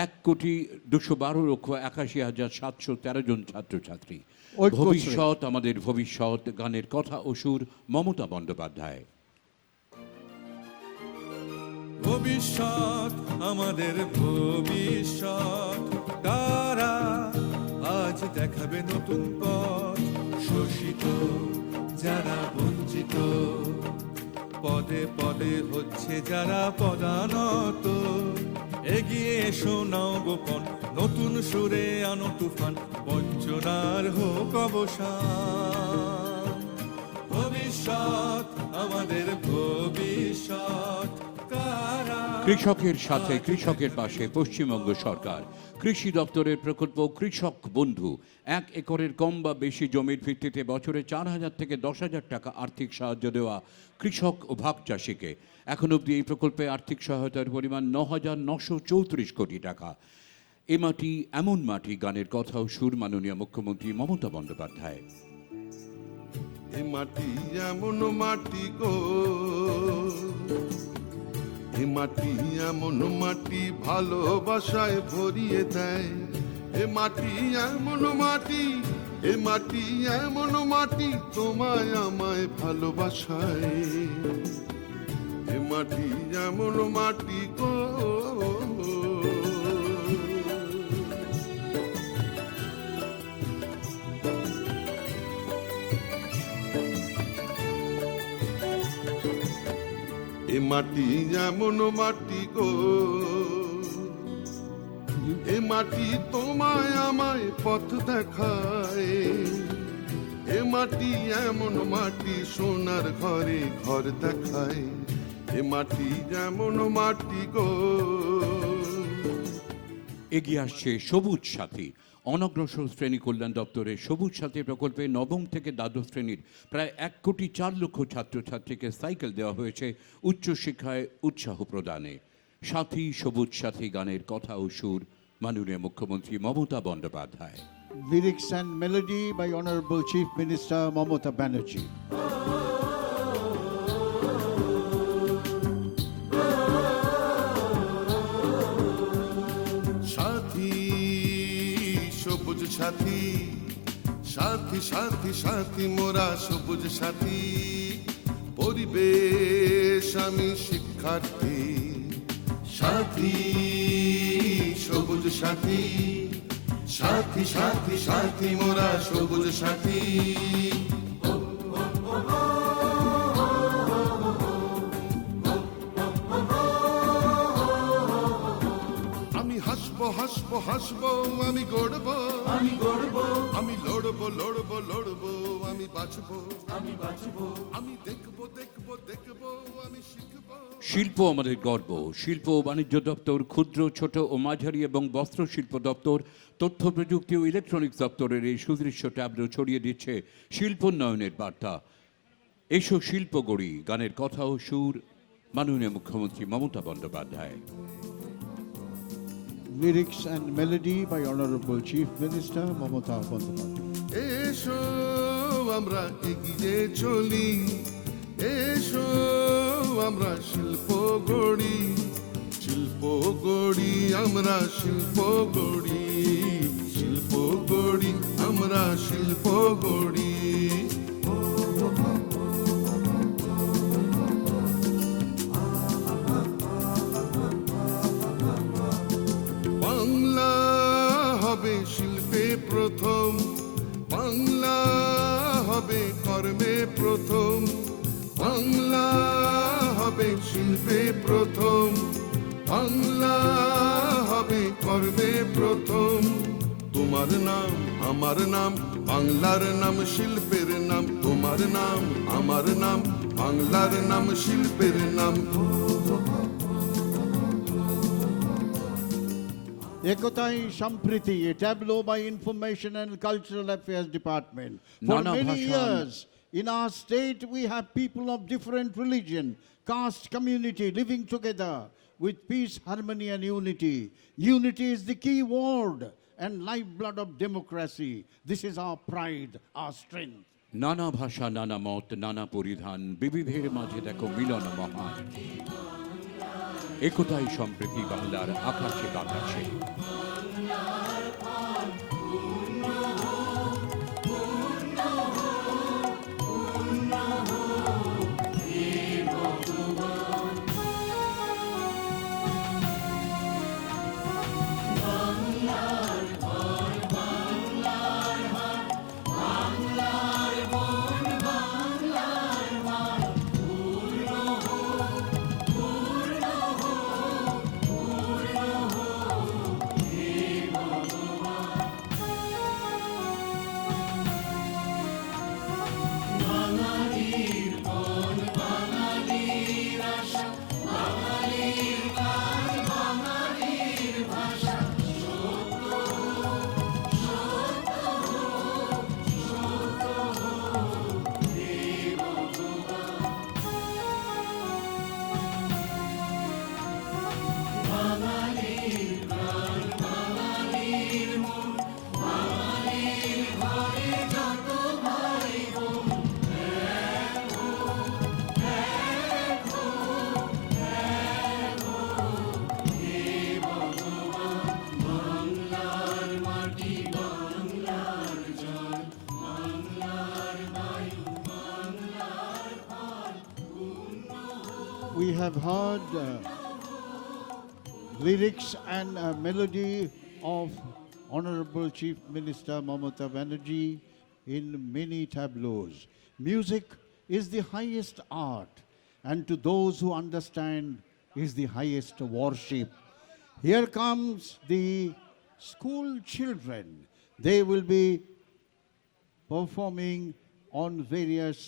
১,২১,৮১,৭১৩ জন ছাত্রছাত্রী। ঐক্যশ্রী। ভবিষ্যৎ আমাদের ভবিষ্যৎ, গানের কথা ও সুর মমতা বন্দ্যোপাধ্যায়। ভবিষ্যৎ আমাদের ভবিষ্যৎ, তারা আজ দেখাবে নতুন পথ। শোষিত যারা বঞ্চিত, পদে পদে হচ্ছে যারা পদানত, এগিয়ে এসো নাও গোপন, নতুন সুরে আনো তুফান, বঞ্চনার হোক অবসান। ভবিষ্যৎ আমাদের ভবিষ্যৎ, কারা কৃষকের সাথে, কৃষকের পাশে পশ্চিমবঙ্গ সরকার। কৃষি দপ্তরের প্রকল্প কৃষক বন্ধু। 1 একরের কম বা বেশি জমির ভিত্তিতে বছরে 4,000 থেকে 10,000 টাকা আর্থিক সাহায্য দেওয়া কৃষক ও ভাগ চাষিকে। এখন অবধি এই প্রকল্পে আর্থিক সহায়তার পরিমাণ 9,934 কোটি টাকা। এ মাটি এমন মাটি, গানের কথা ও সুর মাননীয় মুখ্যমন্ত্রী মমতা বন্দ্যোপাধ্যায়। এ মাটি এমন মাটি গো, এ মাটি এমন মাটি ভালোবাসায় ভরিয়ে দেয়। এ মাটি এমন মাটি, এ মাটি এমন মাটি তোমায় আমায় ভালোবাসায়। এ মাটি এমন মাটি গো, এ মাটি এমন মাটি গো, এ মাটি তোমায় আমায় পথ দেখায়। এ মাটি এমন মাটি সোনার ঘরে ঘর দেখায়। এ মাটি এমন মাটি গো। এগিয়ে আসছে সবুজ সাথী। অনগ্রসর শ্রেণী কল্যাণ দপ্তরের সবুজ সাথী প্রকল্পে নবম থেকে দ্বাদশ শ্রেণীর প্রায় 1,04,00,000 ছাত্রছাত্রীকে সাইকেল দেওয়া হয়েছে উচ্চশিক্ষায় উৎসাহ প্রদানে। সাথী সবুজ সাথী, গানের কথা ও সুর মাননীয় মুখ্যমন্ত্রী Mamata Bandyopadhyay. Lyrics and melody by Honorable Chief Minister Mamata Banerjee. সাথী সবুজ সাথী, সাথী সাথী সাথী মোরা সবুজ সাথী। পরিবেশ আমি শিক্ষার্থী, সাথী সবুজ সাথী, সাথী সাথী সাথী মোরা সবুজ সাথী। আমি হাসবো হাসবো হাসবো আমি গড়বো, আমি গড়ব, আমি লড়বো লড়বো লড়বো, আমি বাঁচবো, আমি বাঁচব, আমি দেখবো দেখবো দেখবো, আমি শিখবো। শিল্প আমাদের গর্ব। শিল্প ও বাণিজ্য দপ্তর, ক্ষুদ্র, ছোট ও মাঝারি এবং বস্ত্র শিল্প দপ্তর, তথ্য প্রযুক্তি ও ইলেকট্রনিক্স দপ্তরের এই সুদৃশ্য ট্যাবলো ছড়িয়ে দিচ্ছে শিল্পোন্নয়নের বার্তা। এসো শিল্প গড়ি, গানের কথা ও সুর মাননীয় মুখ্যমন্ত্রী Mamata Bandyopadhyay. Lyrics and melody by Honorable Chief Minister Mamata Bandyopadhyay. এসো আমরা এগিয়ে চলি, এসো আমরা শিল্প গড়ি, শিল্প গড়ি আমরা শিল্প গড়ি, শিল্প গড়ি আমরা শিল্প গড়ি। বাংলা হবে শিল্পে প্রথম, বাংলা হবে কর্মে প্রথম, বাংলা হবে শিল্পে প্রথম, বাংলা হবে কর্মে প্রথম। তোমার নাম আমার নাম, বাংলার নাম শিল্পের নাম, তোমার নাম আমার নাম, বাংলার নাম শিল্পের নাম। Ekotai Sampriti, a tableau by Information and Cultural Affairs Department. For Nana many Bhashan. years, in our state, we have people of different religion, caste, community living together with peace, harmony, and unity. Unity is the key word and lifeblood of democracy. This is our pride, our strength. নানা ভাষা, নানা মত, নানা পরিধান, বিবিধের মাঝে দেখো মিলন মহান। একতাই সম্প্রীতি বাংলার আকাশে বাতাসে। We have heard lyrics and melody of Honorable Chief Minister Mamata Banerjee in many tableaus. Music is the highest art, and to those who understand, is the highest worship. Here comes the school children. They will be performing on various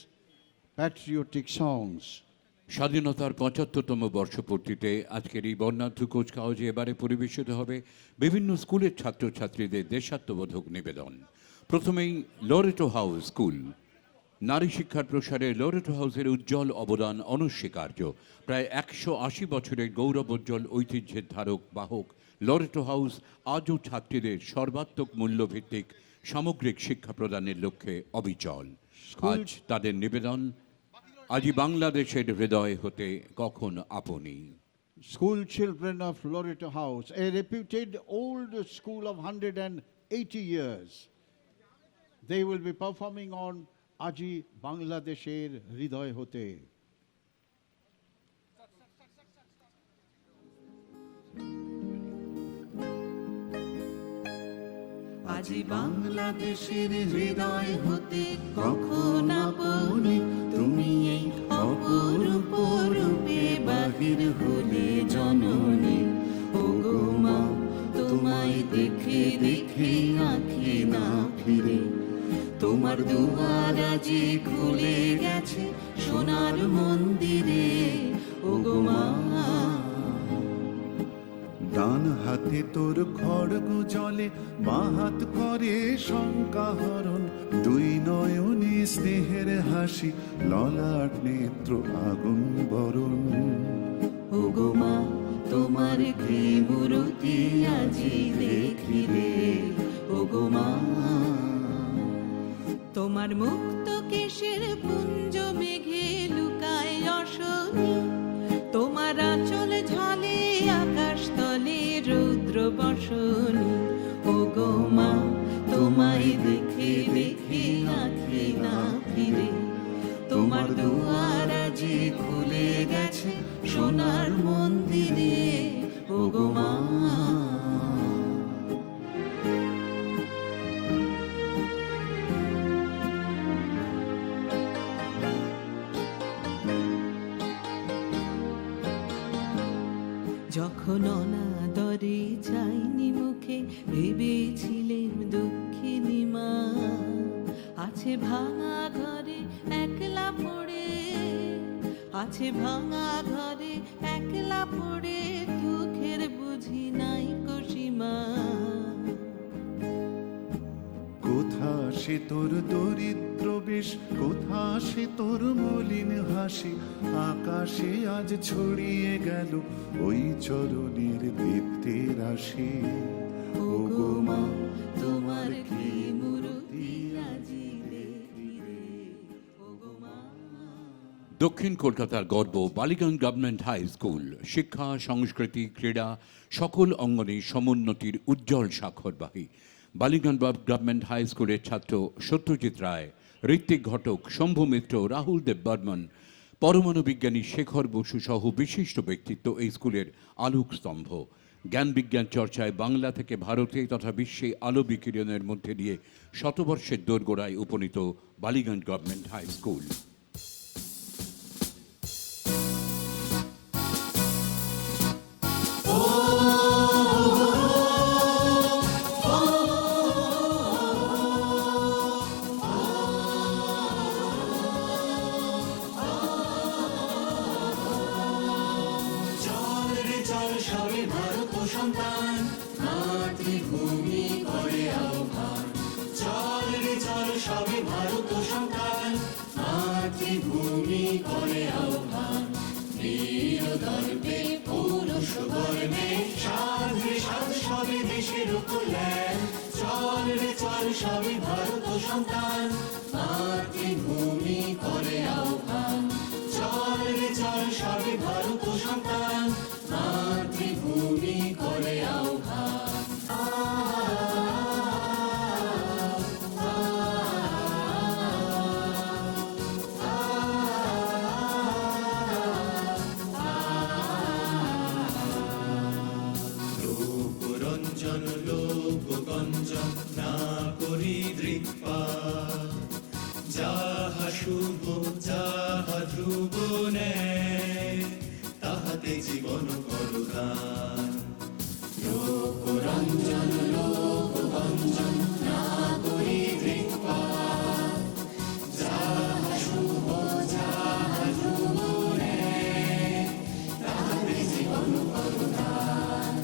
patriotic songs. স্বাধীনতার ৭৫তম বর্ষপূর্তিতে আজকের এই বর্ণাঢ্য কুচকাওয়াজে এবারে পরিবেশিত হবে বিভিন্ন স্কুলের ছাত্রছাত্রীদের দেশাত্মবোধক নিবেদন। প্রথমেই লরেটো হাউস স্কুল। নারী শিক্ষার প্রসারে লরেটো হাউসের উজ্জ্বল অবদান অনস্বীকার্য। প্রায় ১৮০ বছরের গৌরবোজ্জ্বল ঐতিহ্যের ধারক বাহক লরেটো হাউস আজও ছাত্রীদের সর্বাত্মক মূল্যভিত্তিক সামগ্রিক শিক্ষা প্রদানের লক্ষ্যে অবিচল। আজ তাদের নিবেদন, আজি বাংলাদেশের হৃদয় হতে কখন আপনি। School children of Loreto House, a reputed old school of 180 years. They will be performing on Aji Bangladesher Hridoy Hote. আজি বাংলাদেশের হৃদয় হতে কখন আপনি তুমি এই অপরূপ রূপে বাহির হলে জননী। ওগো মা তোমায় দেখে দেখে আঁখি না ফিরে, তোমার দুয়ার আজি খুলে গেছে সোনার মন্দিরে, ওগো মা। ডান হাতে তোর খড়গ জলে, বাঁ হাত করে শঙ্কা হরণ, দুই নয়নে স্নেহের হাসি, ললাট নেত্র আগুন বরণ। ওগো মা, তোমার কি মূরতি আজি দেখি রে, ওগো মা। তোমার মুক্ত কেশের পুঞ্জ মেঘে লুকায় অশনি, তোমার আঁচল ঝলে আকাশ তলে রুদ্র বসনি, ওগো মা। তোমায় দেখে দেখে আঁখি না ফিরে, তোমার দুয়ার আজি খুলে গেছে সোনার মন্দিরে, ওগো মা। যখন অনাদরে চাইনি মুখে, ভেবেছিলেন দুঃখিনী মা, আছে ভাঙা ঘরে একলা পড়ে, আছে ভাঙা ঘরে একলা পড়ে, দুঃখের বুঝি নাই কসীমা। কোথা সে তোর দরিদ্র বেশ, কোথা সে তোর মলিন হাসি, আকাশে আজ ছড়িয়ে গেল ওই চরণের দীপ্তি রাশি, ওগো মা, তোমার কি মূরতি আজি দেখি রে, ওগো মা। দক্ষিণ কলকাতার গর্ব বালিগঞ্জ গভর্নমেন্ট হাই স্কুল শিক্ষা, সংস্কৃতি, ক্রীড়া সকল অঙ্গনে সমুন্নতির উজ্জ্বল স্বাক্ষরবাহী। বালিগঞ্জ গভর্নমেন্ট হাই স্কুলের ছাত্র সত্যজিৎ রায়, ঋত্বিক ঘটক, শম্ভু মিত্র, রাহুল দেব বর্মন, পরমাণু বিজ্ঞানী শেখর বসু সহ বিশিষ্ট ব্যক্তিত্ব এই স্কুলের আলোক স্তম্ভ। জ্ঞান বিজ্ঞান চর্চায় বাংলা থেকে ভারতে তথা বিশ্বে আলো বিকিরণের মধ্যে দিয়ে শতবর্ষের দোরগোড়ায় উপনীত বালিগঞ্জ গভর্নমেন্ট হাই স্কুল। চল রে চল সবে ভারত সন্তান, মাতৃভূমি করে আহ্বান। চল রে চল সবে ভারত সন্তান, মাতৃভূমি করে আহ্বান। বীর দর্পে পৌরুষ গর্বে, সাধে সাধ সবে দেশের কল্যাণ। চল রে চল সবে ভারত সন্তান, মাতৃভূমি করে আহ্বান। চল রে চল সবে ভারত সন্তান, মাতৃভূমি করে আহ্বান। লোকরঞ্জন লোকগঞ্জন না করি দৃক্পাত, যাহা শুভ যাহা ধ্রুব ন্যায়, তাহাতে জীবন করদান। লোকরঞ্জন লোকগঞ্জন না করি দৃক্পাত, যাহা শুভ যাহা ধ্রুব ন্যায়, তাহাতে জীবন করদান।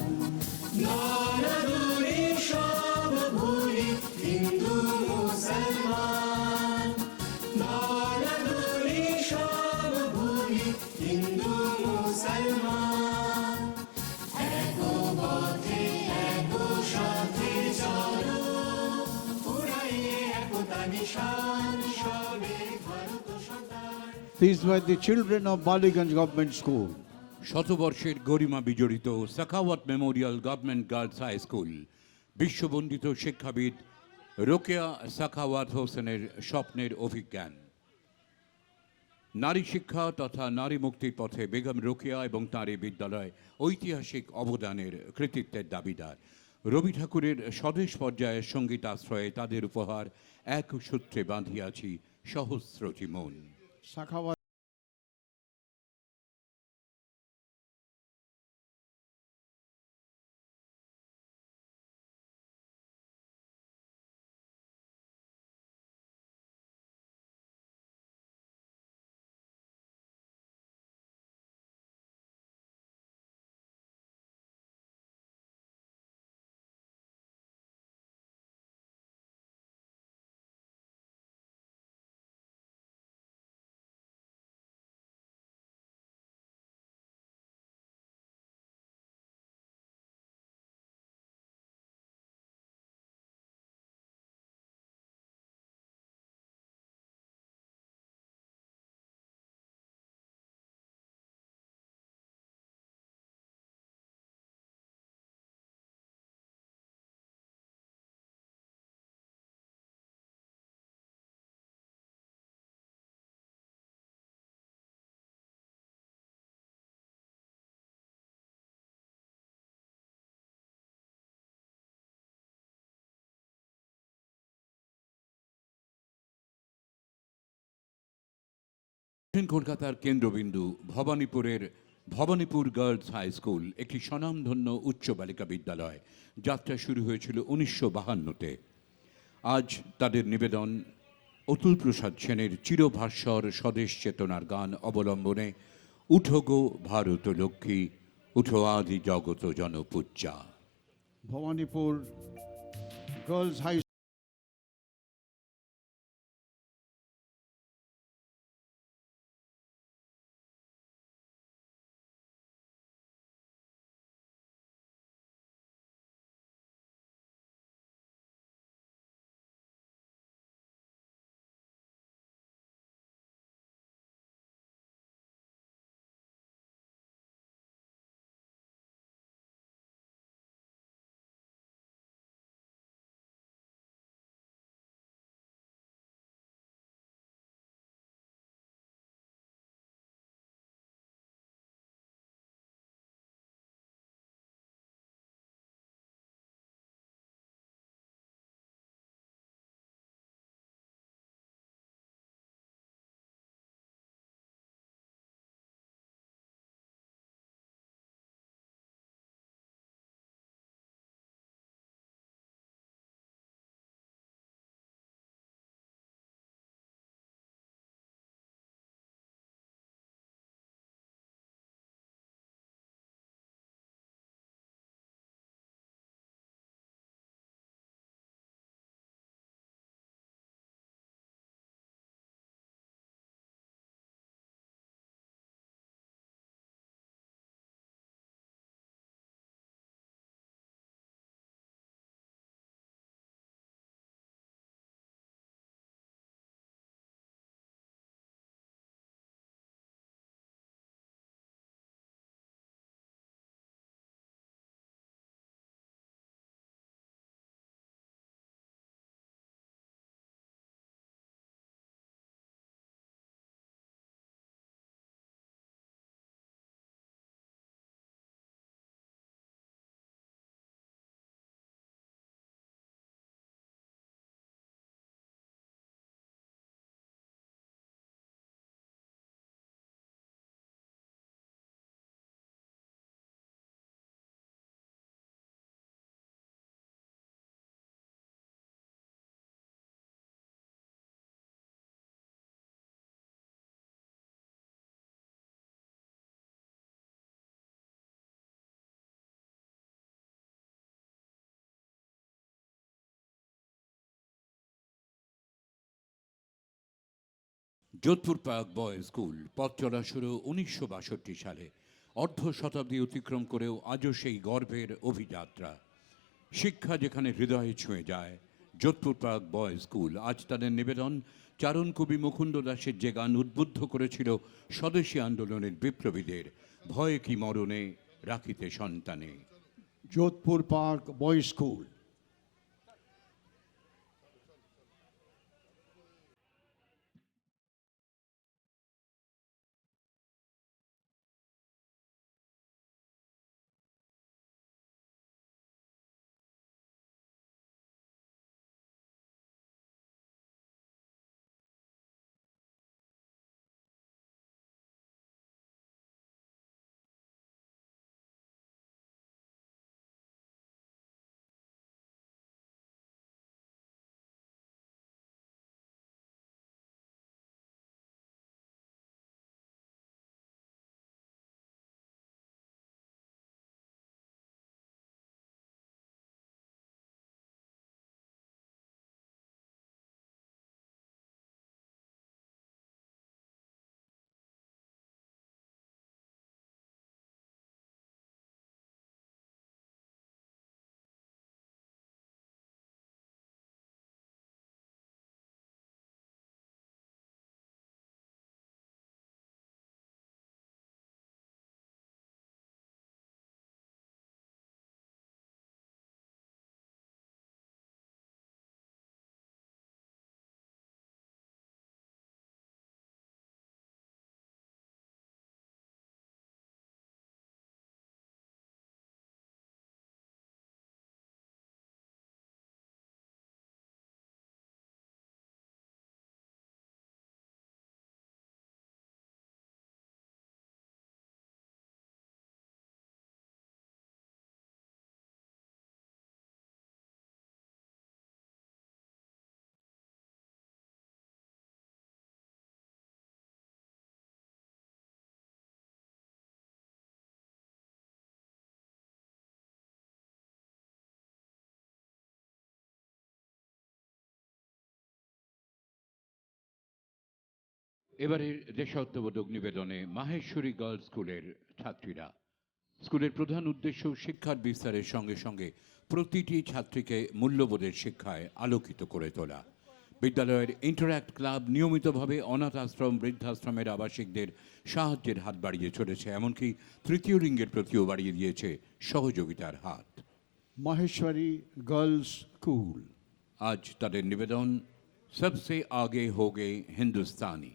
নরনারী সব ভুলি হিন্দু মুসলমান, নরনারী সব ভুলি হিন্দু মুসলমান। এক পথে এক সাথে চলো, উড়াইয়ে একতা নিশান, সবে ভারত সন্তান। These were the children of Baliganj Government School. শতবর্ষের গরিমা বিজড়িত Sakhawat memorial government girls high school বিশ্ববন্দিত শিক্ষাবিদ রোকেয়া সাখাওয়াত হোসেনের স্বপ্নের অভিজ্ঞান। নারী শিক্ষা তথা নারী মুক্তির পথে বেগম রোকেয়া এবং তাঁর এই বিদ্যালয় ঐতিহাসিক অবদানের কৃতিত্বের দাবিদার। রবি ঠাকুরের স্বদেশ পর্যায়ের সঙ্গীতাশ্রয়ে তাদের উপহার এক সূত্রে বাঁধিয়াছি সহস্রটি মন। Sakhavat দক্ষিণ কলকাতার কেন্দ্রবিন্দু ভবানীপুর গার্লস হাই স্কুল একটি স্বনামধন্য উচ্চ বালিকা বিদ্যালয়। যাত্রা শুরু হয়েছিল 1952-তে। আজ তাদের নিবেদন অতুল প্রসাদ সেনের চিরভাস্বর স্বদেশ চেতনার গান অবলম্বনে উঠো গো ভারত লক্ষ্মী, উঠো আদি জগত জনপূজ্যা। Bhawanipur Girls High Jodhpur park boys school পথ চলা শুরু 1962 সালে। অর্ধ শতাব্দী অতিক্রম করেও আজও সেই গর্বের অভিযাত্রা। শিক্ষা যেখানে হৃদয়ে ছুঁয়ে যায়, যোধপুর পার্ক বয়েজ স্কুল আজ তাদের নিবেদন চারণ কবি মুকুন্দ দাসের যে গান উদ্বুদ্ধ করেছিল স্বদেশী আন্দোলনের বিপ্লবীদের, ভয়ে কি মরণে রাখিতে সন্তানে। Jodhpur Park Boys School. এবারের দেশাত্মবোধক নিবেদনে মাহেশ্বরী গার্লস স্কুলের ছাত্রীরা। স্কুলের প্রধান উদ্দেশ্য শিক্ষার বিস্তারের সঙ্গে সঙ্গে প্রতিটি ছাত্রীকে মূল্যবোধের শিক্ষায় আলোকিত করে তোলা। বিদ্যালয়ের ইন্টারঅ্যাক্ট ক্লাব নিয়মিতভাবে অনাথ আশ্রম, বৃদ্ধাশ্রমের আবাসিকদের সাহায্যের হাত বাড়িয়ে চলেছে, এমনকি তৃতীয় লিঙ্গের প্রতিও বাড়িয়ে দিয়েছে সহযোগিতার হাত। Maheshwari Girls School. আজ তাদের নিবেদন সবসে আগে হোগে Hindustani.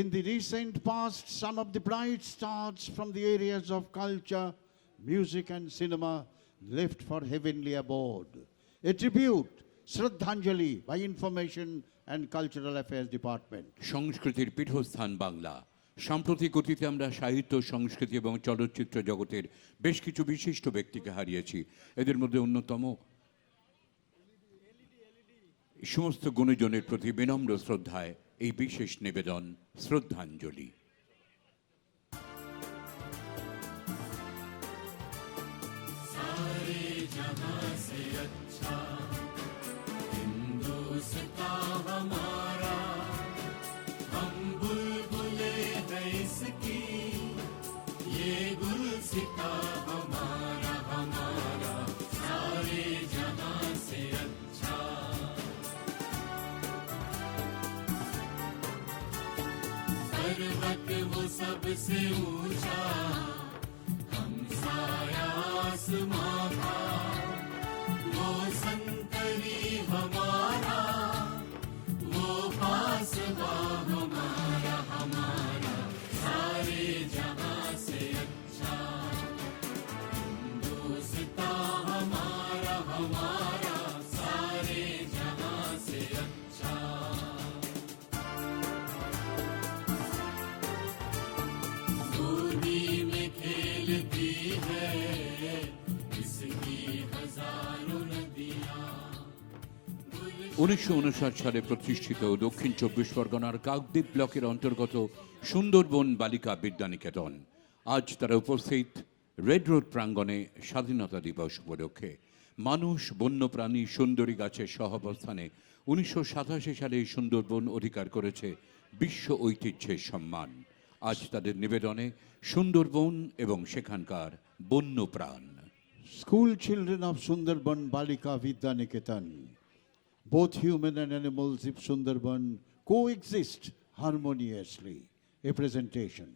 In the recent past, some of the bright stars from the areas of culture, music and cinema left for heavenly abode. A tribute, Shraddhanjali by Information and Cultural Affairs Department. সংস্কৃতির পীঠস্থান বাংলা। সাম্প্রতিক অতীতে আমরা সাহিত্য, সংস্কৃতি এবং চলচ্চিত্র জগতের বেশ কিছু বিশিষ্ট ব্যক্তিকে হারিয়েছি। এদের মধ্যে অন্যতম সমস্ত গুণীজনের প্রতি বিনম্র শ্রদ্ধায় এই বিশেষ নিবেদন শ্রদ্ধাঞ্জলি। पर्वत वो सबसे ऊंचा, हमसाया आसमां का, वो संतरी हमारा, वो पासवा हमारा, हमारा सारे जहां से अच्छा, हिंदुस्तान हमारा, हमारा सारे जहां से अच्छा। गोदी में खेलती है इसकी हजारों नदियां। 1959 সালে প্রতিষ্ঠিত দক্ষিণ চব্বিশ পরগনার কাকদ্বীপ ব্লকের অন্তর্গত সুন্দরবন বালিকা বিদ্যানিকেতন। আজ তারা উপস্থিত রেড রোড প্রাঙ্গণে স্বাধীনতা দিবস উপলক্ষে। মানুষ, বন্যপ্রাণী, সুন্দরী গাছের সহাবস্থানে 1987 সালে এই সুন্দরবন অধিকার করেছে বিশ্ব ঐতিহ্যের সম্মান। আজ তাদের নিবেদনে সুন্দরবন এবং সেখানকার বন্যপ্রাণ। School children of Sundarban Balika Vidya Niketan. Both human and animals of Sundarban coexist harmoniously. A presentation.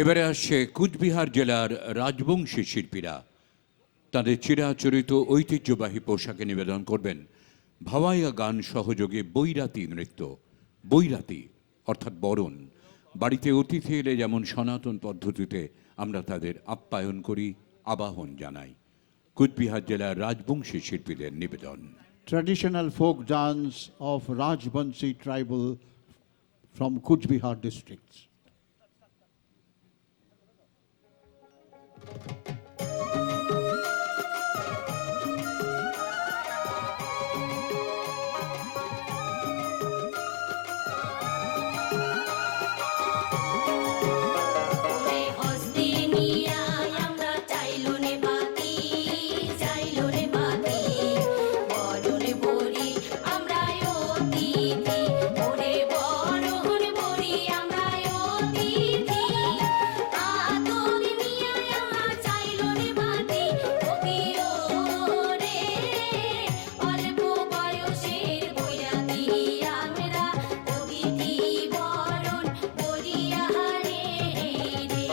এবারে আসছে কুচবিহার জেলার রাজবংশী শিল্পীরা তাদের চিরাচরিত ঐতিহ্যবাহী পোশাকে নিবেদন করবেন ভাওয়াইয়া গান সহযোগে বৈরাতি নৃত্য। বৈরাতি অর্থাৎ বরণ, বাড়িতে অতিথি এলে যেমন সনাতন পদ্ধতিতে আমরা তাদের আপ্যায়ন করি, আবাহন জানাই। কুচবিহার জেলার রাজবংশী শিল্পীদের নিবেদন। Traditional folk dance of Rajbansi tribal from Kuchbihar districts. ওরে হস্তে নিয়া আমরা চাইলো রে বাতি, চাইলো রে বাতি, বরণ বরি আমরা অতিথি, ওরে বরণ বরি আমরা অতিথি, আদর নিয়া আমরা চাইলো রে বাতি, ওগিও রে অল্প বয়সের বৈরাতি আমরা অতিথি বরণ বরিয়া রে রে।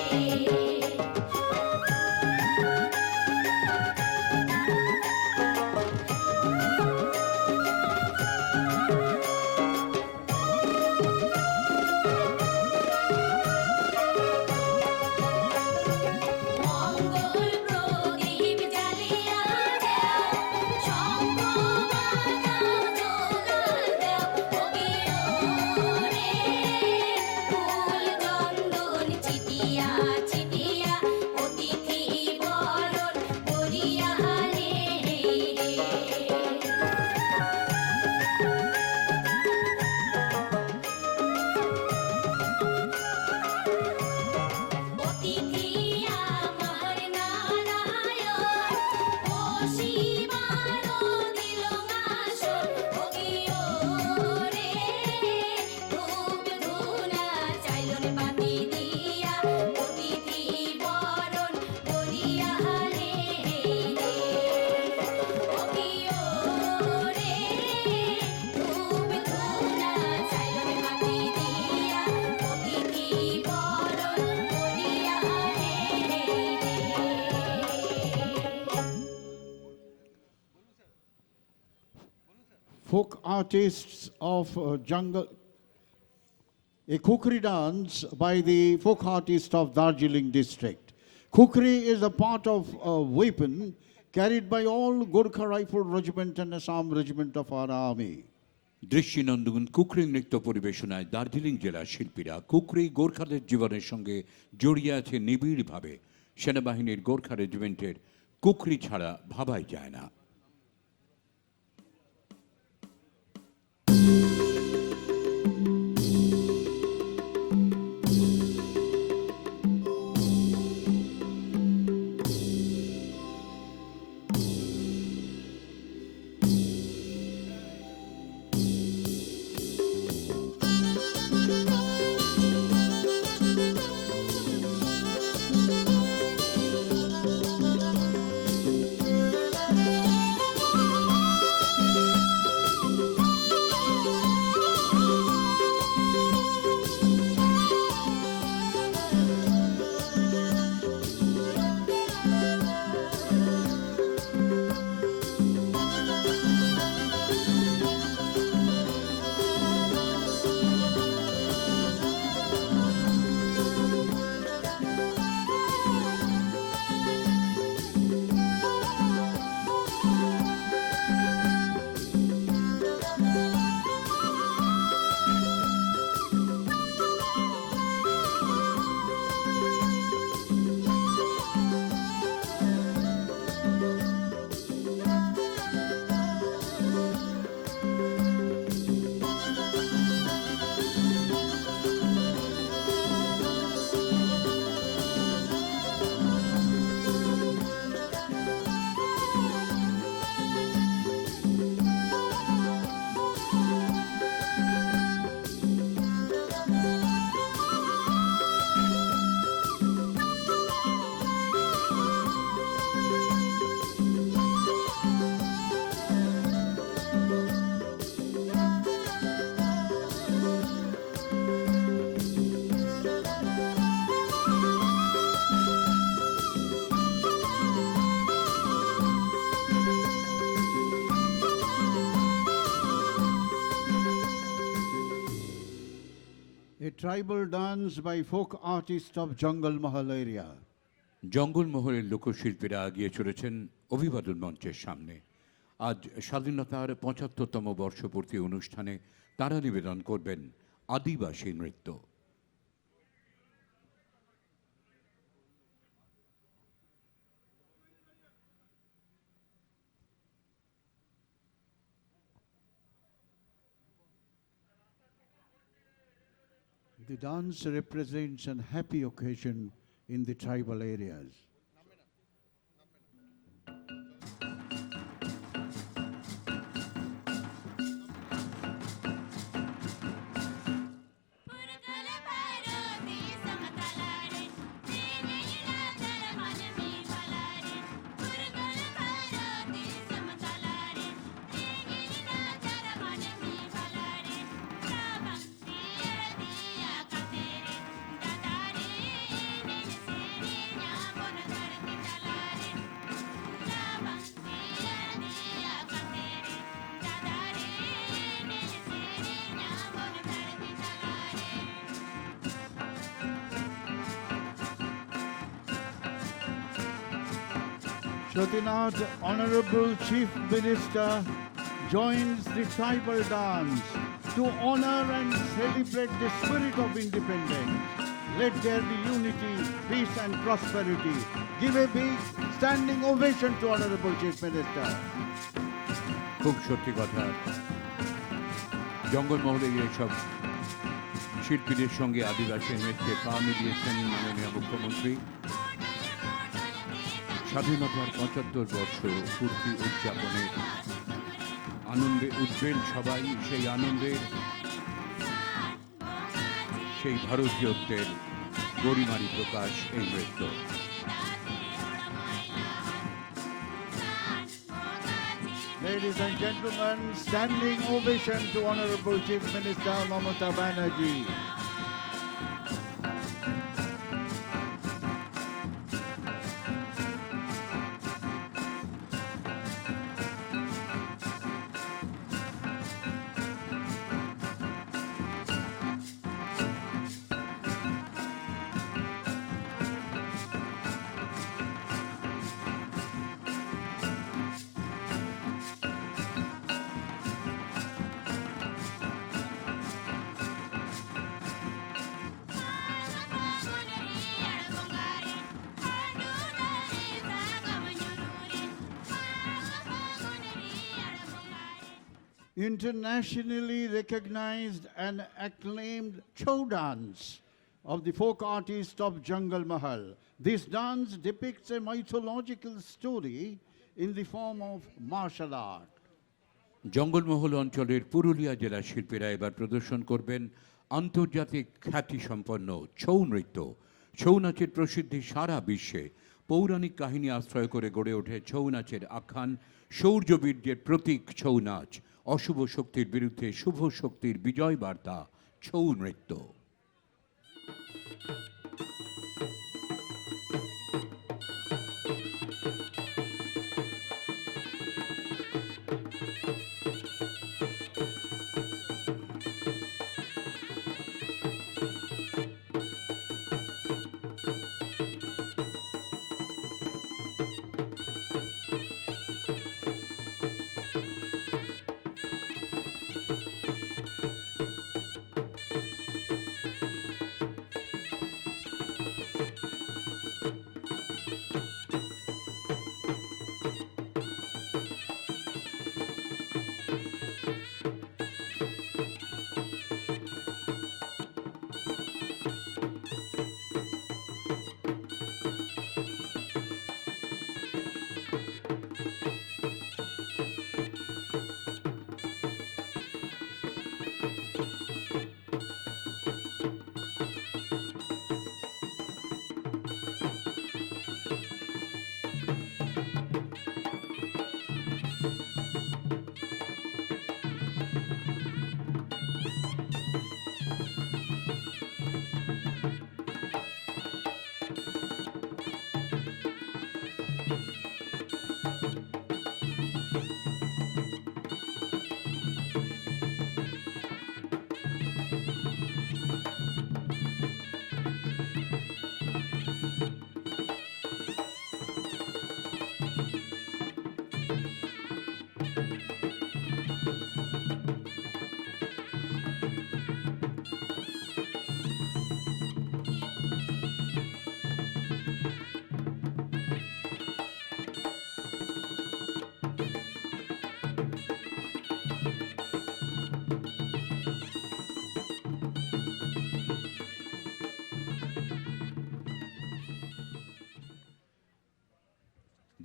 মঙ্গল প্রদীপ জ্বালিয়া দাও, শঙ্খ বাজাও জোগান দাও, ওগিও রে ফুল চন্দন ছিটিয়া ছিটিয়া অতিথি বরণ বরিয়া রে রে। অতিথি আমার নারায়ণ, বসিবার দিল আসন, ওগিও রে ধূপ ধুনা চাইলো রে বাতি দিয়া, অতিথি বরণ বরিয়া রে রে। ওগিও রে ধূপ ধুনা চাইলো রে বাতি দিয়া, অতিথি বরণ বরিয়া রে রে। Folk artists of jungle, a kukri dance by the folk artist of Darjeeling district. Kukri is a part of a weapon carried by all Gorkha Rifle Regiment and Assam Regiment of our army. দৃষ্টিনন্দন কুকরি নৃত্য পরিবেশনায় দার্জিলিং জেলার শিল্পীরা কুকরি গোর্খাদের জীবনের সঙ্গে জড়িয়ে আছে নিবিড়ভাবে। সেনাবাহিনীর গোর্খা রেজিমেন্টের কুকরি ছাড়া ভাবাই যায় না। tribal dance by folk artists of Jungle Mahal area. জঙ্গলমহলের লোকশিল্পীরা এগিয়ে চলেছেন অভিবাদন মঞ্চের সামনে। আজ স্বাধীনতার ৭৫তম বর্ষপূর্তি অনুষ্ঠানে তারা নিবেদন করবেন আদিবাসী নৃত্য। The dance represents a happy occasion in the tribal areas. Shatinath, Honorable Chief Minister, joins the tribal dance to honor and celebrate the spirit of independence. Let there be unity, peace and prosperity. Give a big standing ovation to Honorable Chief Minister. খুব সত্যি কথা, জঙ্গলমহলে এইসব শিল্পীদের সঙ্গে আদিবাসী নৃত্যে পা মিলিয়েছেন মাননীয় মুখ্যমন্ত্রী। স্বাধীনতার ৭৫ বর্ষ পূর্তি উদযাপনের আনন্দে উঠবেন সবাই। সেই আনন্দের, সেই ভারতীয়ত্বের গরিমারি প্রকাশ এই নৃত্য। Ladies and gentlemen, standing ovation to Honorable Chief Minister Mamata Banerjee. Internationally recognized and acclaimed Chow dance of the folk artist of Jungle Mahal. This dance depicts a mythological story in the form of martial art. Jangalmahal অঞ্চলের পুরুলিয়া জেলার শিল্পীরা এবার প্রদর্শন করবেন আন্তর্জাতিক খ্যাতিসম্পন্ন ছৌ নৃত্য। ছৌ নাচের প্রসিদ্ধি সারা বিশ্বে। পৌরাণিক কাহিনী আশ্রয় করে গড়ে ওঠে ছৌ নাচের আখ্যান। শৌর্যবীর্যের প্রতীক ছৌ নাচ, অশুভ শক্তির বিরুদ্ধে শুভ শক্তির বিজয় বার্তা ছৌ নৃত্য।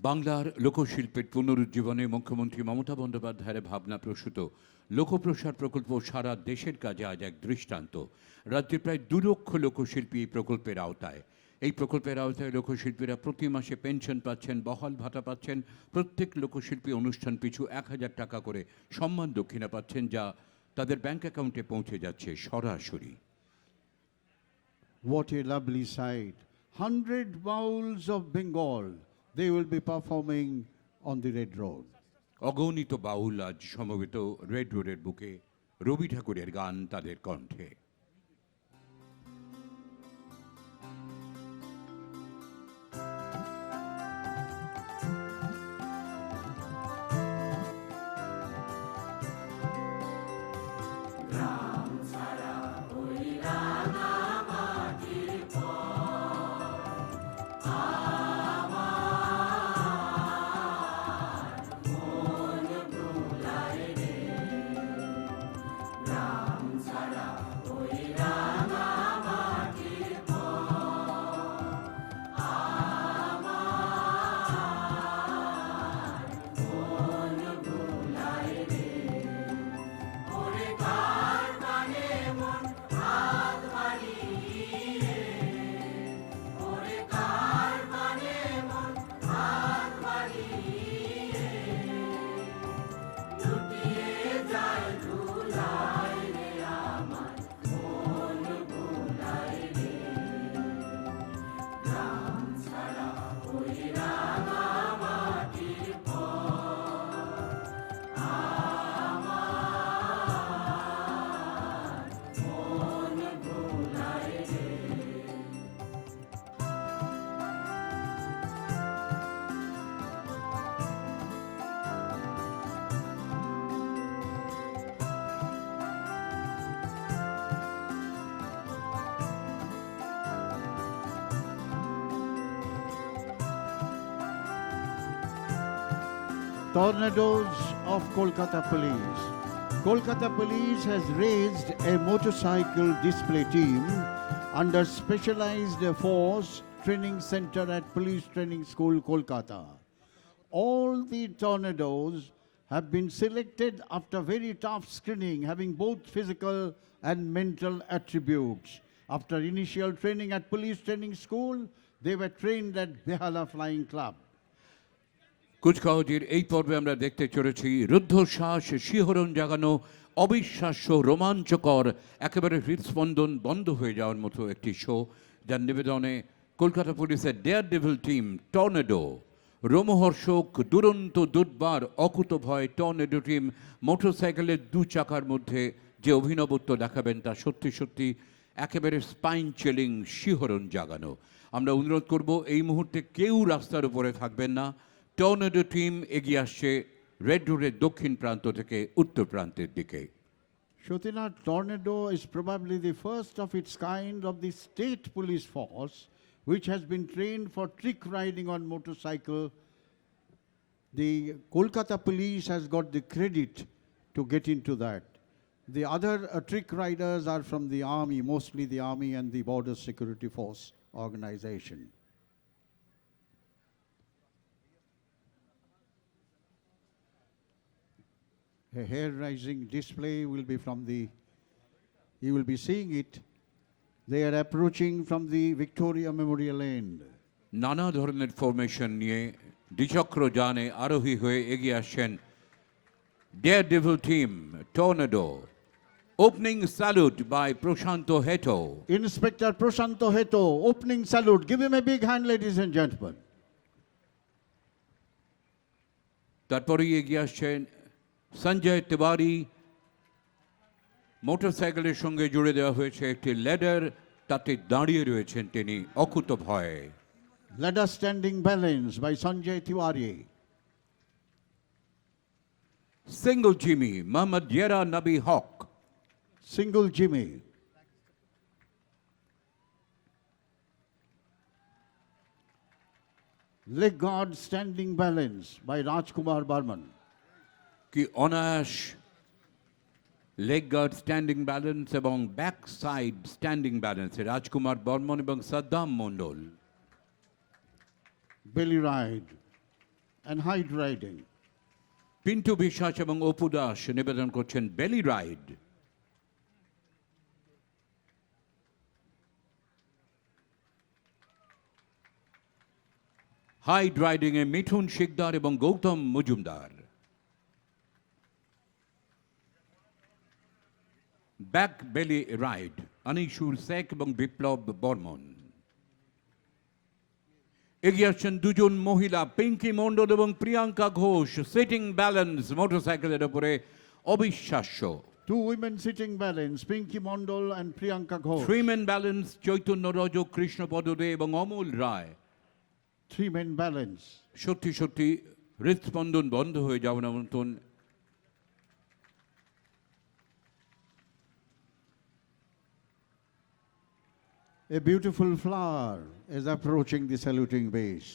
বাংলার লোকশিল্পের পুনরুজ্জীবনে মুখ্যমন্ত্রী মমতা বন্দ্যোপাধ্যায়ের ভাবনা প্রসূত লোকপ্রসার প্রকল্প সারা দেশের কাজে আজ এক দৃষ্টান্ত। রাজ্যের প্রায় 2 লক্ষ লোকশিল্পী এই প্রকল্পের আওতায়। এই প্রকল্পের আওতায় লোকশিল্পীরা প্রতি মাসে পেনশন পাচ্ছেন, বহাল ভাতা পাচ্ছেন। প্রত্যেক লোকশিল্পী অনুষ্ঠান পিছু 1000 টাকা করে সম্মান দক্ষিণা পাচ্ছেন, যা তাদের ব্যাংক অ্যাকাউন্টে পৌঁছে যাচ্ছে সরাসরি। What a lovely sight. 100 bowls of Bengal. They will be performing on the Red Road. অগণিত বাউল আজ সমবেত রেড রোডের বুকে, রবি ঠাকুরের গান তাদের কণ্ঠে। Tornadoes of Kolkata Police. Kolkata Police has raised a motorcycle display team under Specialized Force Training Center at Police Training School, Kolkata. All the tornadoes have been selected after very tough screening, having both physical and mental attributes. After initial training at Police Training School, they were trained at Behala Flying Club. কুচকাওয়াজের এই পর্বে আমরা দেখতে চলেছি রুদ্ধশ্বাস, শিহরণ জাগানো, অবিশ্বাস্য, রোমাঞ্চকর, একেবারে হৃদস্পন্দন বন্ধ হয়ে যাওয়ার মতো একটি শো, যার নিবেদনে কলকাতা পুলিশের ডেয়ার ডেভিল টিম টর্নেডো। রোমহর্ষক, দুরন্ত, দুর্বার, অকুতভয় টর্নেডো টিম মোটরসাইকেলের 2 চাকার মধ্যে যে অভিনবত্ব দেখাবেন তা সত্যি সত্যি একেবারে স্পাইন চিলিং, শিহরণ জাগানো। আমরা অনুরোধ করব এই মুহূর্তে কেউ রাস্তার উপরে থাকবেন না। টর্নেডো টিম এগিয়ে আসছে রেড রোডের দক্ষিণ প্রান্ত থেকে উত্তর প্রান্তের দিকে। Shotina, Tornado is probably the first of its kind of the state police force which has been trained for trick riding on motorcycle. The Kolkata police has got the credit to get into that. The other trick riders are from the army, mostly the army and the border security force organization. A hair-raising display will be from the, you will be seeing it. They are approaching from the Victoria Memorial End. নানা ধরনের formation নিয়ে দ্বিচক্র যানে আরোহী হয়ে এগিয়ে আসছেন dare devil team tornado. Opening salute by Prashanta হেটো। Inspector Prashanto Heto, opening salute. Give him a big hand, ladies and gentlemen. তারপরেই এগিয়ে আসছেন সঞ্জয় তিওয়ারি। মোটরসাইকেলের সঙ্গে জুড়ে দেওয়া হয়েছে একটি ল্যাডার, তাতে দাঁড়িয়ে রয়েছেন তিনি অকুতভয়। Ladder standing balance by Sanjay Tiwari. Single Jimmy, Muhammad Yera Nabi Hawk. Single Jimmy. Leg guard standing balance by Rajkumar Barman. কি অনায়াস লেগ গার্ড স্ট্যান্ডিং ব্যালেন্স এবং ব্যাক সাইড স্ট্যান্ডিং ব্যালেন্সে রাজকুমার বর্মন এবং সাদ্দাম মণ্ডল। Belly ride and height riding. Pintu বিশ্বাস এবং অপু দাস নিবেদন করছেন বেলি ride. Hide riding এ মিঠুন শিকদার এবং গৌতম মজুমদার। ব্যাক বেলি রাইড অনিশুর শেখ এবং বিপ্লব বর্মন। এগিয়ে আসছেন দুজন মহিলা পিঙ্কি মণ্ডল এবং প্রিয়াঙ্কা ঘোষ। সিটিং ব্যালেন্স মোটরসাইকেলের উপরে অবিশ্বাস্য। Two women sitting balance, Pinky Mondol and Priyanka Ghosh. Three men balance Chaitanya Rajak Krishnapada De এবং অমল রায়। Three men balance. সত্যি সত্যি হৃদস্পন্দন বন্ধ হয়ে যাওয়ার মতন। A beautiful flower is approaching the saluting base.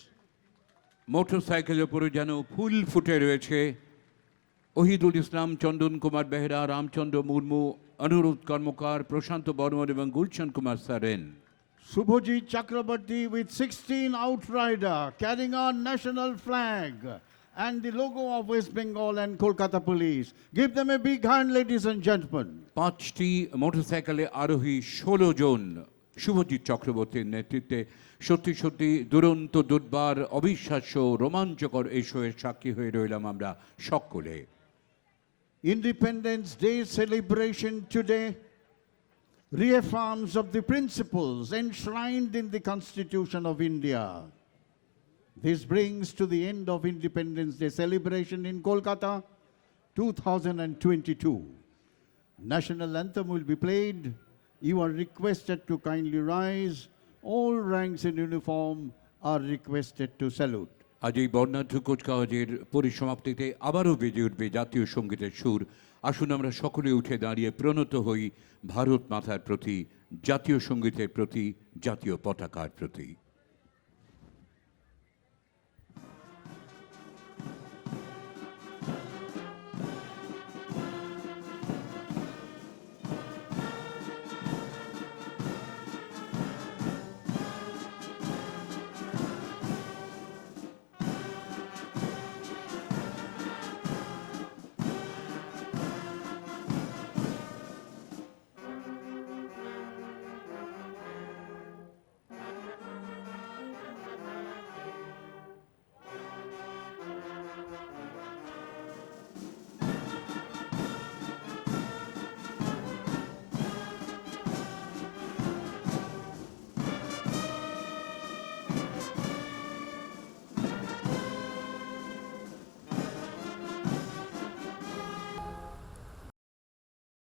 মোটরসাইকেলের উপরে যেন ফুল ফুটে রয়েছে। ওহিদুল ইসলাম, চন্দন কুমার বেহরা, রামচন্দ্র মুর্মু, অনুরোধ কর্মকার, প্রশান্ত বর্মন এবং গুলশন কুমার সারেন। Subhajit Chakrabarti with 16 outrider carrying our national flag and the logo of West Bengal and Kolkata Police. Give them a big hand, ladies and gentlemen. পাঁচটি মোটরসাইকেলে আরোহী 16 জন শুভজিৎ চক্রবর্তীর নেতৃত্বে সত্যি সত্যি দুরন্ত দুর্বার অবিশ্বাস্য রোমাঞ্চকর এই শোয়ের সাক্ষী হয়ে রইলাম আমরা সকলে। Independence Day celebration today reaffirms of the principles enshrined in the Constitution of India. This brings to the end of Independence Day celebration in Kolkata 2022. National anthem will be played. You are requested to kindly rise. All ranks in uniform are requested to salute. আজ এই বর্ণাঢ্য কুচকাওয়াজের পরিসমাপ্তিতে আবারও বেজে উঠবে জাতীয় সঙ্গীতের সুর। আসুন আমরা সকলে উঠে দাঁড়িয়ে প্রণত হই ভারত মাতার প্রতি, জাতীয় সঙ্গীতের প্রতি, জাতীয় পতাকার প্রতি।